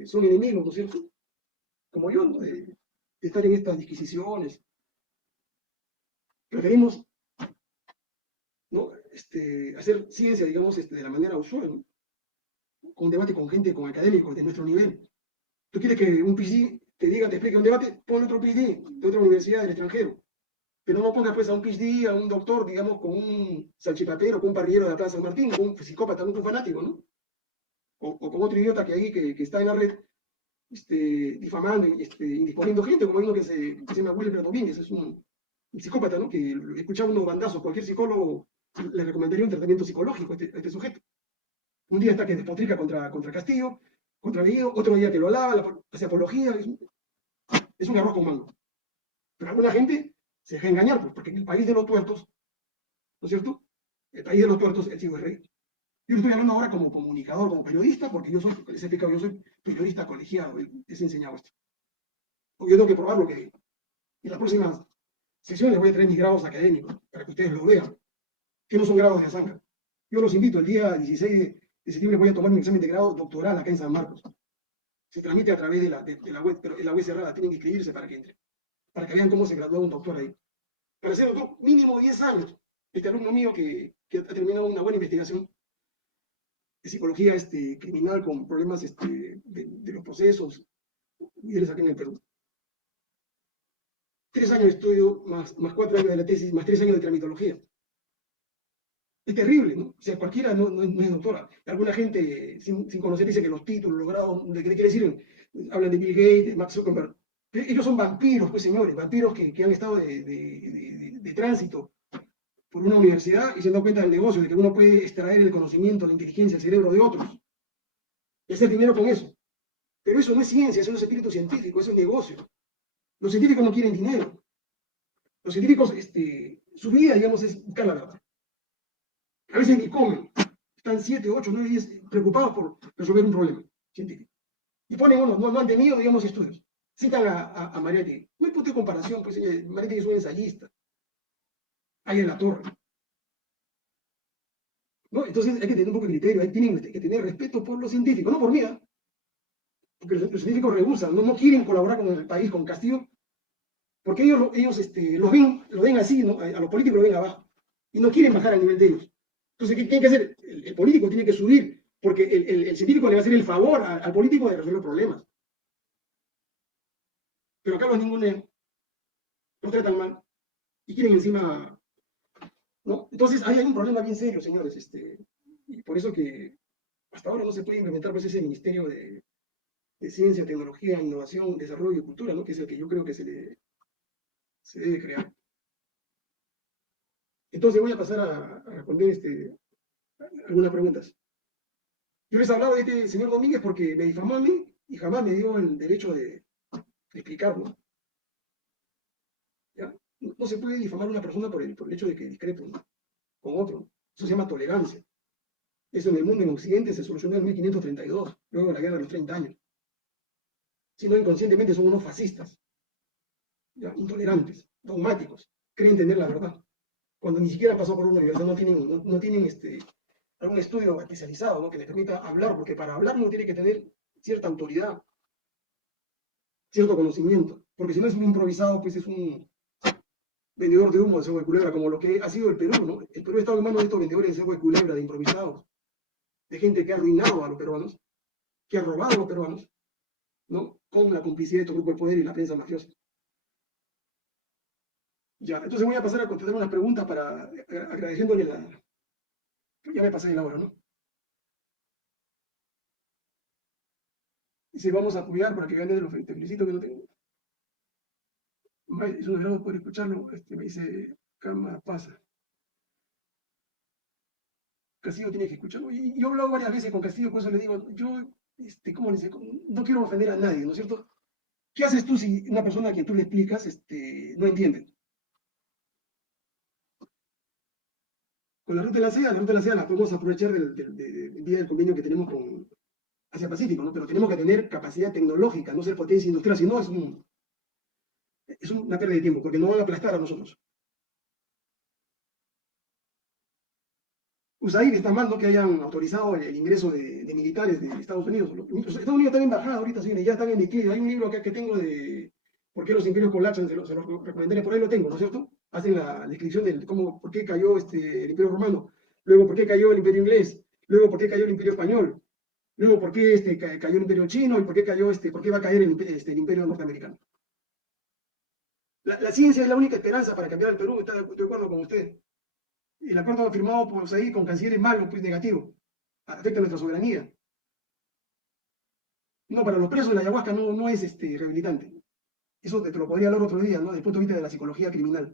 son enemigos, ¿no es cierto? Como yo, ¿no?, de estar en estas disquisiciones. Preferimos, ¿no?, hacer ciencia, digamos, de la manera usual, ¿no?, con un debate con gente, con académicos de nuestro nivel. Tú quieres que un PhD te explique un debate, pon otro PhD de otra universidad del extranjero. Pero no pongas pues a un PhD, a un doctor, digamos, con un salchipapero, con un parrillero de la Plaza San Martín, con un psicópata, con un fanático, ¿no? O con otro idiota que ahí que está en la red, difamando, indisponiendo gente, como uno que se llama Wilber Domínguez, es un psicópata, ¿no? Que escuchaba unos bandazos, cualquier psicólogo le recomendaría un tratamiento psicológico a este sujeto. Un día está que despotrica contra Castillo, contra Bellido, otro día que lo alaba, hace apología, es un arroz con mango. Pero alguna gente se deja engañar, pues, porque en el país de los tuertos, ¿no es cierto? El país de los tuertos, el chivo es rey. Yo estoy hablando ahora como comunicador, como periodista, porque yo soy, les he explicado, yo soy periodista colegiado, les he enseñado esto. Porque yo tengo que probar lo que digo. En las próximas sesiones voy a traer mis grados académicos, para que ustedes lo vean, que no son grados de azanga. Yo los invito, el día 16 de septiembre voy a tomar mi examen de grado doctoral acá en San Marcos. Se tramite a través de la web, pero en la web cerrada, tienen que inscribirse para que entre, para que vean cómo se gradúa un doctor ahí. Para ser doctor, mínimo 10 años. Este alumno mío que ha terminado una buena investigación de psicología criminal con problemas de los procesos, líderes aquí en el Perú. 3 años de estudio, más 4 años de la tesis, más 3 años de tramitología. Es terrible, ¿no? O sea, cualquiera no es doctora. Alguna gente sin conocer dice que los títulos, los grados, ¿de qué quiere decir? Hablan de Bill Gates, de Max Zuckerberg. Ellos son vampiros, pues señores, vampiros que han estado de tránsito por una universidad y se dan cuenta del negocio, de que uno puede extraer el conocimiento, la inteligencia, el cerebro de otros. Y hacer dinero con eso. Pero eso no es ciencia, eso no es espíritu científico, eso es negocio. Los científicos no quieren dinero. Los científicos, su vida, digamos, es buscar la verdad. A veces ni comen. Están 7, 8, 9 días preocupados por resolver un problema científico. Y ponen unos, no han tenido, digamos, estudios. Citan a Mariátegui. No hay punto de comparación, pues Mariátegui es un ensayista. Ahí en la torre. ¿No? Entonces hay que tener un poco de criterio, hay que tener respeto por los científicos, no por mí, ¿eh? Porque los científicos rehusan, no quieren colaborar con el país, con Castillo, porque ellos lo ven así, ¿no? A los políticos lo ven abajo, y no quieren bajar al nivel de ellos. Entonces, ¿qué tiene que hacer? El político tiene que subir, porque el científico le va a hacer el favor al político de resolver problemas. Pero acá los ningunean, los tratan mal, y quieren encima, ¿no? Entonces, ahí hay un problema bien serio, señores, y por eso que hasta ahora no se puede implementar pues, ese ministerio de ciencia, tecnología, innovación, desarrollo y cultura, ¿no? Que es el que yo creo que se debe crear. Entonces voy a pasar a responder algunas preguntas. Yo les hablaba de este señor Domínguez porque me difamó a mí y jamás me dio el derecho de explicarlo. ¿Ya? No se puede difamar a una persona por el hecho de que discrepe, ¿no? Con otro. Eso se llama tolerancia. Eso en el mundo, en Occidente, se solucionó en 1532, luego de la guerra de los 30 años. Si no, inconscientemente son unos fascistas, ¿ya? Intolerantes, dogmáticos, creen tener la verdad. Cuando ni siquiera pasó por una universidad, no tienen algún estudio especializado, ¿no? Que les permita hablar, porque para hablar uno tiene que tener cierta autoridad, cierto conocimiento, porque si no es un improvisado, pues es un vendedor de humo de cebo de culebra, como lo que ha sido el Perú, ¿no? El Perú ha estado en manos de estos vendedores de cebo de culebra, de improvisados, de gente que ha arruinado a los peruanos, que ha robado a los peruanos, ¿no? Con la complicidad de estos grupos de poder y la prensa mafiosa. Ya, entonces voy a pasar a contestar unas preguntas para agradeciéndole ya me pasé la hora, ¿no? Dice, vamos a apoyar para que gane de los te felicito que no tengo. Es un agrado poder escucharlo. Me dice, Cama pasa. Castillo tiene que escucharlo. Y yo he hablado varias veces con Castillo, por eso le digo, yo, ¿cómo le dice? No quiero ofender a nadie, ¿no es cierto? ¿Qué haces tú si una persona a quien tú le explicas no entiende? Con la ruta de la seda la podemos aprovechar del día del convenio que tenemos con Asia Pacífico, ¿no? Pero tenemos que tener capacidad tecnológica, no ser potencia industrial, si no es una pérdida de tiempo, porque no van a aplastar a nosotros. USAID está mal, ¿no? Que hayan autorizado el ingreso de militares de Estados Unidos. Los Estados Unidos están en bajada ahorita, señores, ya están en declive. Hay un libro acá que tengo de por qué los imperios colapsan, se los recomendaré, por ahí lo tengo, ¿no es cierto? Hacen la descripción de por qué cayó el imperio romano, luego por qué cayó el imperio inglés, luego por qué cayó el imperio español, luego por qué cayó el imperio chino y por qué por qué va a caer el imperio norteamericano. La ciencia es la única esperanza para cambiar el Perú, estoy de acuerdo con usted. El acuerdo firmado por USAID con cancilleres malos, pues negativo, afecta a nuestra soberanía. No, para los presos la ayahuasca no es rehabilitante. Eso te lo podría hablar otro día, ¿no? Desde el punto de vista de la psicología criminal.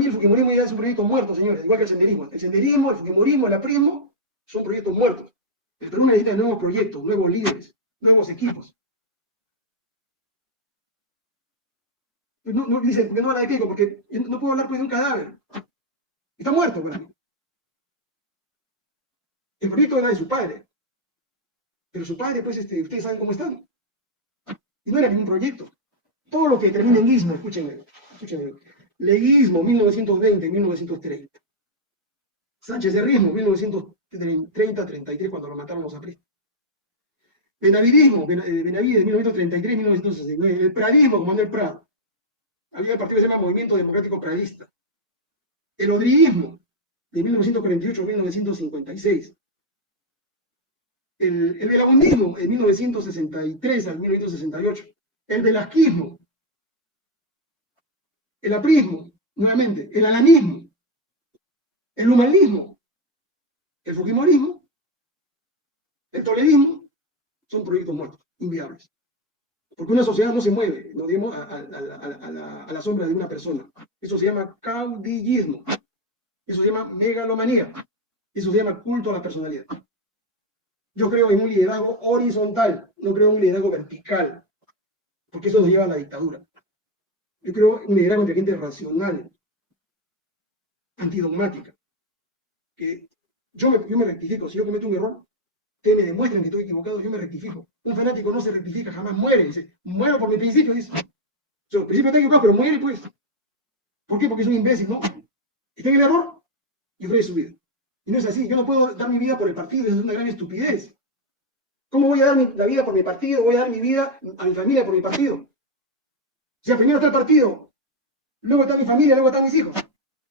mí el fujimorismo ya es un proyecto muerto, señores, igual que el senderismo. El senderismo, el fujimorismo, el aprismo son proyectos muertos. El Perú necesita nuevos proyectos, nuevos líderes, nuevos equipos. Dicen, ¿por qué no habla de Keiko? Porque yo no puedo hablar pues, de un cadáver. Está muerto para mí. El proyecto era de su padre. Pero su padre, pues, ustedes saben cómo están. Y no era ningún proyecto. Todo lo que termina en ismo, escúchenme, escúchenme. Leguismo, 1920-1930. Sánchez de Rismo, 1930-33, cuando lo mataron los apristas. Benavidismo, Benavides, 1933-1969. El pradismo, como Manuel Prado. Había el partido que se llama Movimiento Democrático Pradista. El odriismo, de 1948-1956. El velabundismo, de 1963 al 1968. El velasquismo. El aprismo, nuevamente. El alanismo. El humanismo. El fujimorismo. El toledismo. Son proyectos muertos, inviables. Porque una sociedad no se mueve, no digamos, a la sombra de una persona. Eso se llama caudillismo. Eso se llama megalomanía. Eso se llama culto a la personalidad. Yo creo en un liderazgo horizontal, no creo en un liderazgo vertical, porque eso nos lleva a la dictadura. Yo creo en un liderazgo entre gente racional, antidogmática. Que yo me rectifico, si yo cometo un error, ustedes me demuestran que estoy equivocado, yo me rectifico. Un fanático no se rectifica, jamás muere. Dice, muero por mi principio, dice. El principio está equivocado, pero muere pues. ¿Por qué? Porque es un imbécil, ¿no? Está en el error y ofrece su vida. Y no es así, yo no puedo dar mi vida por el partido, eso es una gran estupidez. ¿Cómo voy a dar la vida por mi partido? Voy a dar mi vida a mi familia por mi partido. O sea, primero está el partido, luego está mi familia, luego están mis hijos.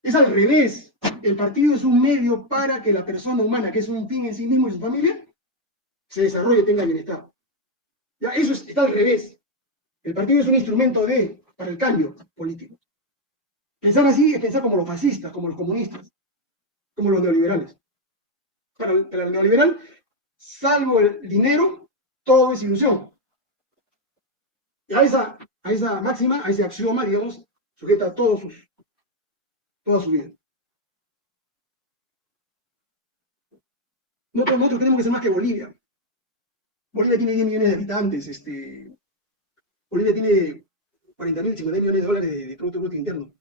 Es al revés. El partido es un medio para que la persona humana, que es un fin en sí mismo y su familia, se desarrolle y tenga bienestar. Ya, eso está al revés. El partido es un instrumento para el cambio político. Pensar así es pensar como los fascistas, como los comunistas, como los neoliberales. Para el neoliberal, salvo el dinero, todo es ilusión. Y a esa máxima, a ese axioma, digamos, sujeta toda su vida. Nosotros tenemos que ser más que Bolivia. Bolivia tiene 10 millones de habitantes. Bolivia tiene 40.000, 50 millones de dólares de Producto Bruto Interno.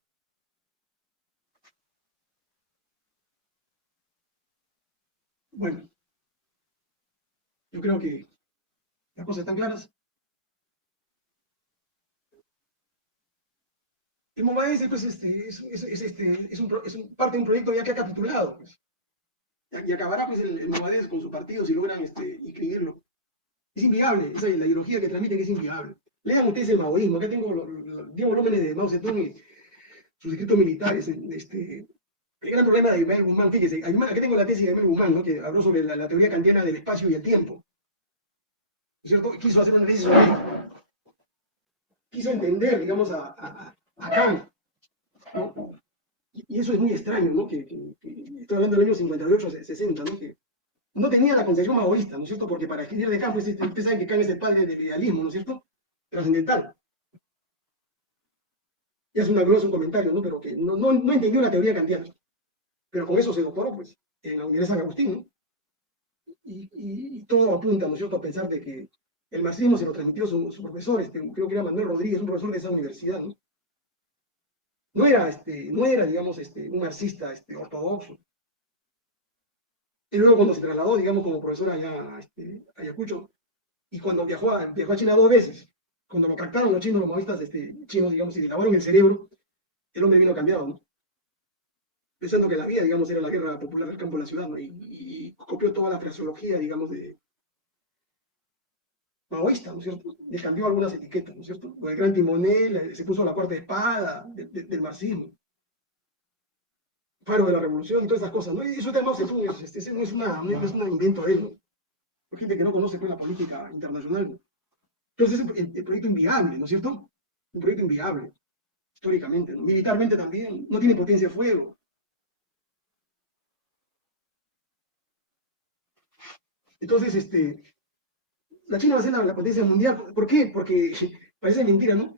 Bueno, yo creo que las cosas están claras. El MOVAES pues, es parte de un proyecto ya que ha capitulado. Pues. Y acabará pues, el MOVAES con su partido si logran inscribirlo. Es inviable, esa es la ideología que transmiten es inviable. Lean ustedes el maoísmo, acá tengo los 10 volúmenes de Mao Zedong y sus escritos militares. El gran problema de Ismael Guzmán, fíjese, aquí tengo la tesis de Ismael Guzmán, ¿no? Que habló sobre la teoría kantiana del espacio y el tiempo. ¿No es cierto? Quiso hacer una tesis sobre ello. Quiso entender, digamos, a Kant, ¿no? Y eso es muy extraño, ¿no? Que estoy hablando del año 58, 60, ¿no? Que no tenía la concepción maoísta, ¿no es cierto? Porque para escribir de Kant, pues, ustedes saben que Kant es el padre del idealismo, ¿no es cierto? Trascendental. Ya es una glosa, un comentario, ¿no? Pero que no entendió la teoría kantiana. Pero con eso se doctoró, pues, en la Universidad de San Agustín, ¿no? Y todo apunta, ¿no es cierto?, a pensar de que el marxismo se lo transmitió su profesor, creo que era Manuel Rodríguez, un profesor de esa universidad, ¿no? No era digamos, un marxista ortodoxo. Y luego cuando se trasladó, digamos, como profesor allá a Ayacucho, y cuando viajó a China 2 veces, cuando lo captaron los chinos, los maoístas chinos, digamos, y le lavaron el cerebro, el hombre vino cambiado, ¿no? Pensando que la vida, digamos, era la guerra popular del campo de la ciudad, ¿no? Y copió toda la fraseología, digamos, de maoísta, ¿no es cierto? Le cambió algunas etiquetas, ¿no es cierto? El gran timonel, se puso la cuarta espada del marxismo, faro de la revolución y todas esas cosas, ¿no? Y eso de Mao Zedong no es un invento de él, ¿no? Hay gente que no conoce pues, la política internacional, ¿no? Entonces es el proyecto inviable, ¿no es cierto? Un proyecto inviable, históricamente, ¿no? Militarmente también, no tiene potencia de fuego. Entonces, la China va a ser la potencia mundial. ¿Por qué? Porque parece mentira, ¿no?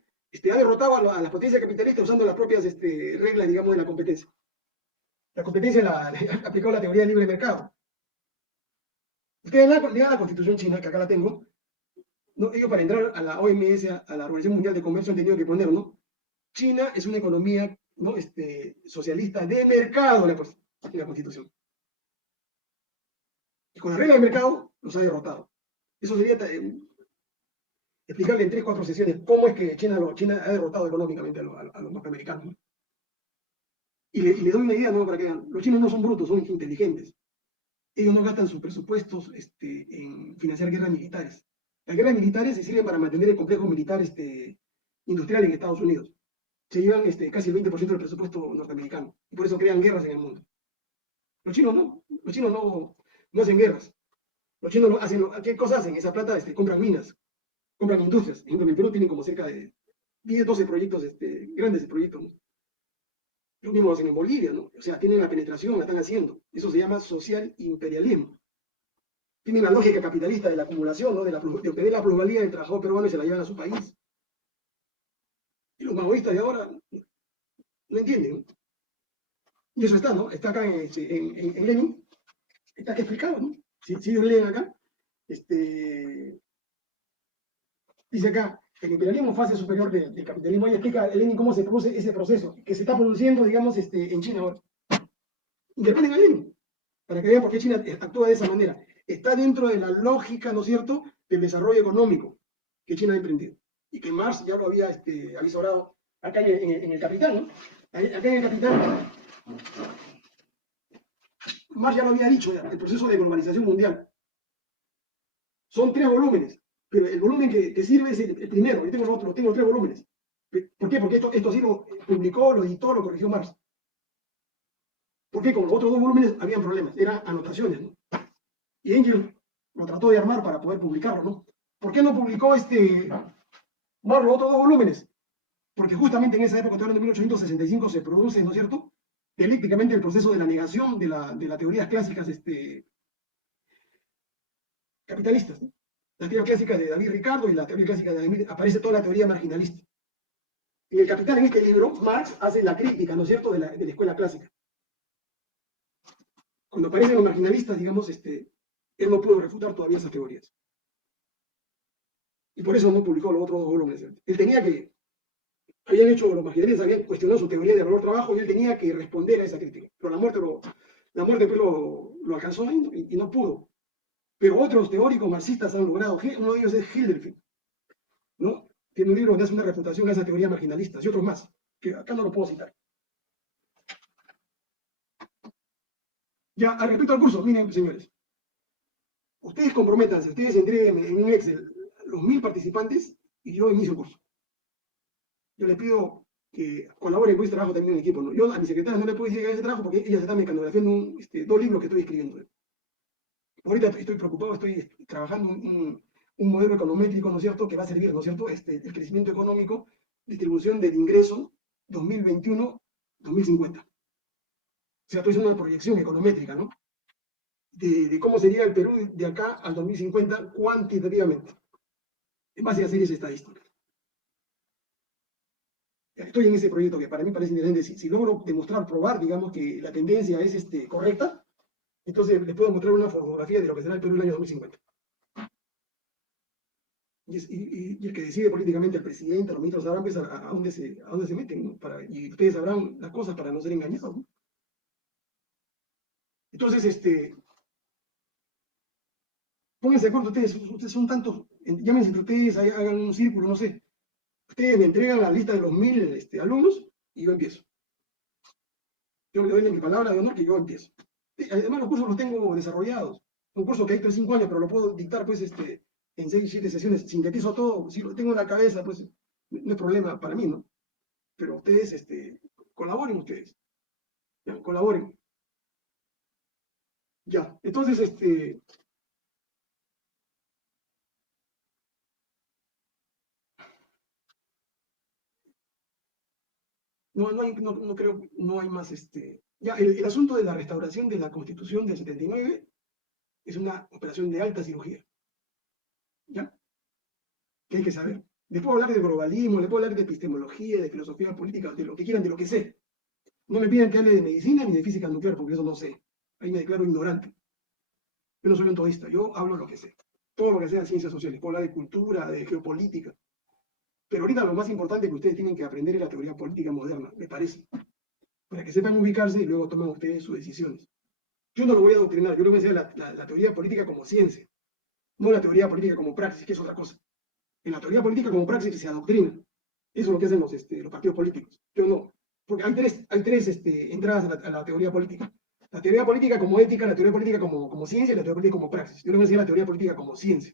ha derrotado a las potencias capitalistas usando las propias reglas, digamos, de la competencia. La competencia ha aplicado la teoría del libre mercado. Ustedes lean la Constitución china, que acá la tengo, ¿no? Ellos para entrar a la OMS, a la Organización Mundial de Comercio, han tenido que poner, ¿no? China es una economía, ¿no? Socialista de mercado, en la Constitución. Y con la regla del mercado los ha derrotado. Eso sería explicarle en 3 o 4 sesiones cómo es que China ha derrotado económicamente a los norteamericanos, ¿no? Y le doy una idea, ¿no? Para que vean, los chinos no son brutos, son inteligentes. Ellos no gastan sus presupuestos en financiar guerras militares. Las guerras militares se sirven para mantener el complejo militar industrial en Estados Unidos. Se llevan casi el 20% del presupuesto norteamericano. Y por eso crean guerras en el mundo. Los chinos no hacen guerras. Los chinos ¿qué cosas hacen? Esa plata compran minas, compran industrias. Por ejemplo, en Perú tienen como cerca de 10, 12 proyectos, grandes proyectos, ¿no? Lo mismo hacen en Bolivia, ¿no? O sea, tienen la penetración, la están haciendo. Eso se llama social imperialismo. Tienen la lógica capitalista de la acumulación, ¿no? De obtener la plusvalía del trabajador peruano y se la llevan a su país. Y los maoístas de ahora no entienden, ¿no? Y eso está, ¿no? Está acá en Lenin, está aquí explicado, ¿no? Si ellos leen acá, dice acá, el imperialismo fase superior del capitalismo, y explica Lenin cómo se produce ese proceso, que se está produciendo, digamos, en China ahora. Interpreten a Lenin, para que vean por qué China actúa de esa manera. Está dentro de la lógica, ¿no es cierto?, del desarrollo económico que China ha emprendido. Y que Marx ya lo había avisorado acá en el Capital, ¿no? Acá en el Capital, Marx ya lo había dicho, el proceso de globalización mundial. Son 3 volúmenes, pero el volumen que sirve es el primero. Yo tengo 3 volúmenes. ¿Por qué? Porque esto sí lo publicó, lo editó, lo corrigió Marx. Porque con los otros 2 volúmenes habían problemas, eran anotaciones, ¿no? Y Engels lo trató de armar para poder publicarlo, ¿no? ¿Por qué no publicó Marx los otros 2 volúmenes? Porque justamente en esa época, estoy hablando de 1865, se produce, ¿no es cierto?, dialécticamente el proceso de la negación de las teorías clásicas capitalistas, ¿no? La teoría clásica de David Ricardo y la teoría clásica de David, aparece toda la teoría marginalista. En el Capital, en este libro, Marx hace la crítica, ¿no es cierto?, de la escuela clásica. Cuando aparecen los marginalistas, digamos, él no pudo refutar todavía esas teorías. Y por eso no publicó los otros 2 volúmenes. Él tenía que, los marginalistas habían cuestionado su teoría de valor trabajo y él tenía que responder a esa crítica. Pero la muerte pues lo alcanzó ahí y no pudo. Pero otros teóricos marxistas han logrado. Uno de ellos es Hilderfeld, ¿no? Tiene un libro donde hace una refutación a esa teoría marginalista, y otros más, que acá no lo puedo citar. Ya, al respecto al curso, miren, señores, ustedes comprométanse, ustedes entreguen en un Excel los 1000 participantes y yo inicio el curso. Yo les pido que colaboren con este trabajo también en equipo, ¿no? Yo a mi secretaria no le puedo decir que haga ese trabajo porque ella se está mecanografiando 2 libros que estoy escribiendo. Ahorita estoy preocupado, estoy trabajando un modelo econométrico, ¿no es cierto?, que va a servir, ¿no es cierto?, el crecimiento económico, distribución del ingreso 2021-2050. O sea, estoy haciendo una proyección econométrica, ¿no?, de cómo sería el Perú de acá al 2050 cuantitativamente, en base a series estadísticas. Estoy en ese proyecto que para mí parece interesante. Si logro demostrar, probar, digamos, que la tendencia es correcta, entonces les puedo mostrar una fotografía de lo que será el Perú en el año 2050. Y el que decide políticamente, el presidente, los ministros, sabrán pues, a dónde se meten, ¿no? Y ustedes sabrán las cosas para no ser engañados, ¿no? Entonces, pónganse de acuerdo, ustedes son tantos, llámense entre ustedes, hagan un círculo, no sé. Ustedes me entregan la lista de los 1000 alumnos y yo empiezo. Yo le doy mi palabra de honor que yo empiezo. Además, los cursos los tengo desarrollados. Un curso que hay 5 años, pero lo puedo dictar, pues, en 6, 7 sesiones. Sintetizo todo. Si lo tengo en la cabeza, pues, no es problema para mí, ¿no? Pero ustedes, colaboren ustedes. ¿Ya? Colaboren. Ya. Entonces, no creo, no hay más, ya, el asunto de la restauración de la Constitución del 79 es una operación de alta cirugía. ¿Ya? Que hay que saber. Les puedo hablar de globalismo, les puedo hablar de epistemología, de filosofía política, de lo que quieran, de lo que sé. No me pidan que hable de medicina ni de física nuclear, porque eso no sé. Ahí me declaro ignorante. Yo no soy un todista, yo hablo lo que sé. Todo lo que sea ciencias sociales. Puedo hablar de cultura, de geopolítica. Pero ahorita lo más importante que ustedes tienen que aprender es la teoría política moderna, me parece. Para que sepan ubicarse y luego tomen ustedes sus decisiones. Yo no lo voy a adoctrinar, yo lo voy a enseñar la teoría política como ciencia, no la teoría política como praxis, que es otra cosa. En la teoría política como praxis se adoctrina. Eso es lo que hacen los partidos políticos. Yo no. Porque hay tres entradas a la teoría política. La teoría política como ética, la teoría política como ciencia y la teoría política como praxis. Yo le voy a enseñar la teoría política como ciencia.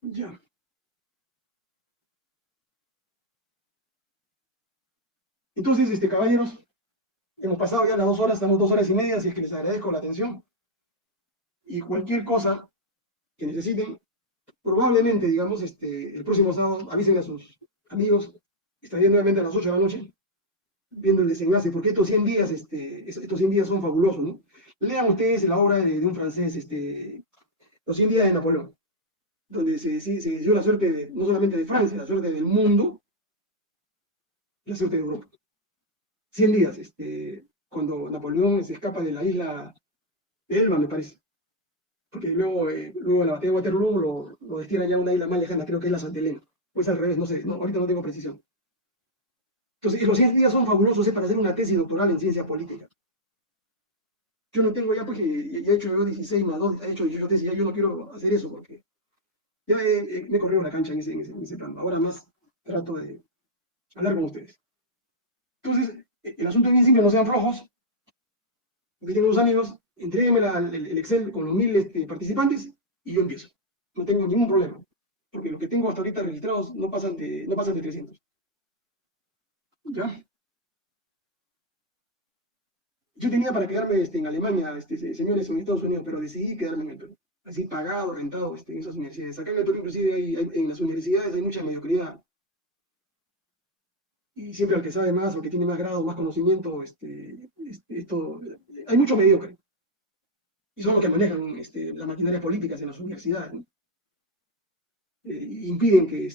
Ya. Entonces, caballeros, hemos pasado ya las 2 horas, estamos 2 horas y media, así es que les agradezco la atención. Y cualquier cosa que necesiten, probablemente, digamos, el próximo sábado, avisen a sus amigos, estaré nuevamente a las 8 de la noche, viendo el desenlace, porque estos 100 días, estos 100 días son fabulosos, ¿no? Lean ustedes la obra de un francés, Los 100 días de Napoleón, donde se decidió la suerte no solamente de Francia, la suerte del mundo, la suerte de Europa. 100 días, cuando Napoleón se escapa de la isla de Elba, me parece, porque luego en la batalla de Waterloo lo destinan ya a una isla más lejana, creo que es la Santa Elena, pues al revés, no sé, no, ahorita no tengo precisión. Entonces, los 100 días son fabulosos para hacer una tesis doctoral en ciencia política. Yo no tengo ya, porque ya he hecho yo 16 más 2, he hecho 18 tesis, ya yo no quiero hacer eso, porque ya me he corrido la cancha en ese plan. Ahora más trato de hablar con ustedes. Entonces, el asunto es bien simple, no sean flojos, inviten a los amigos, entréguenme el Excel con los 1000 participantes y yo empiezo. No tengo ningún problema, porque lo que tengo hasta ahorita registrados no pasan de 300. ¿Ya? Yo tenía para quedarme en Alemania, señores, en Estados Unidos, pero decidí quedarme en el Perú. Así pagado, rentado, en esas universidades. Acá en el Perú, inclusive, en las universidades hay mucha mediocridad. Y siempre al que sabe más, o que tiene más grado, más conocimiento, hay mucho mediocre. Y son los que manejan las maquinarias políticas en las universidades, ¿no? Impiden que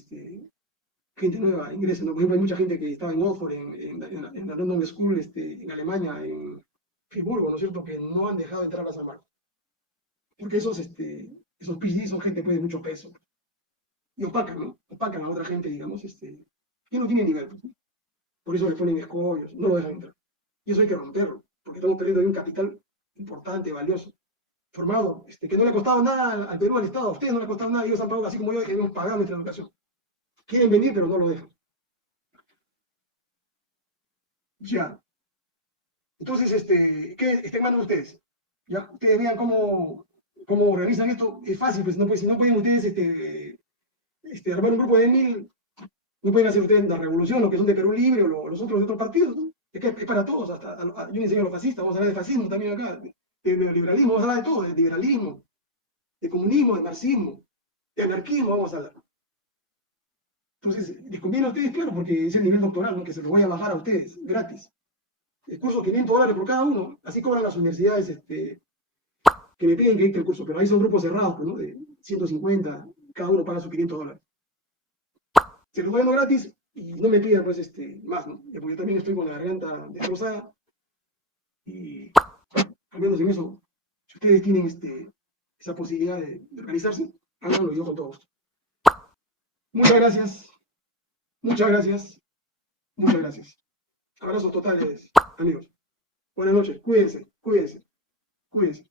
gente nueva ingrese, ¿no? Por ejemplo, hay mucha gente que estaba en Oxford, en la London School, en Alemania, en Friburgo, ¿no es cierto?, que no han dejado entrar a San Marcos. Porque esos PhD son gente pues, de mucho peso. Y opacan, ¿no? Opacan a otra gente, digamos, que no tiene nivel. Pues, ¿no? Por eso le ponen escollos, no lo dejan entrar. Y eso hay que romperlo, porque estamos perdiendo ahí un capital importante, valioso, formado, que no le ha costado nada al Perú, al Estado. A ustedes no le ha costado nada, ellos han pagado así como yo, que debemos pagar nuestra educación. Quieren venir, pero no lo dejan. Ya. Entonces, ¿qué estén mandando ustedes? Ya, ustedes vean cómo organizan esto. Es fácil, pues, no, pues si no pueden ustedes armar un grupo de 1000, no pueden hacer ustedes la revolución, los que son de Perú Libre o los otros de otros partidos, ¿no? Es que es para todos, yo le enseño a los fascistas, vamos a hablar de fascismo también acá, de neoliberalismo, vamos a hablar de todo, de liberalismo, de comunismo, de marxismo, de anarquismo, vamos a hablar. Entonces, les conviene a ustedes, claro, porque es el nivel doctoral, ¿no? Que se lo voy a bajar a ustedes, gratis. El curso, $500 por cada uno, así cobran las universidades que me piden que dicte el curso, pero ahí son grupos cerrados, ¿no? De 150, cada uno paga sus $500. Se los doy dando gratis y no me pidan, pues, más, ¿no? Porque yo también estoy con la garganta destrozada y, al menos en eso, si ustedes tienen esa posibilidad de organizarse, háganlo yo con todo gusto. Muchas gracias, muchas gracias, muchas gracias. Abrazos totales, amigos. Buenas noches, cuídense, cuídense, cuídense.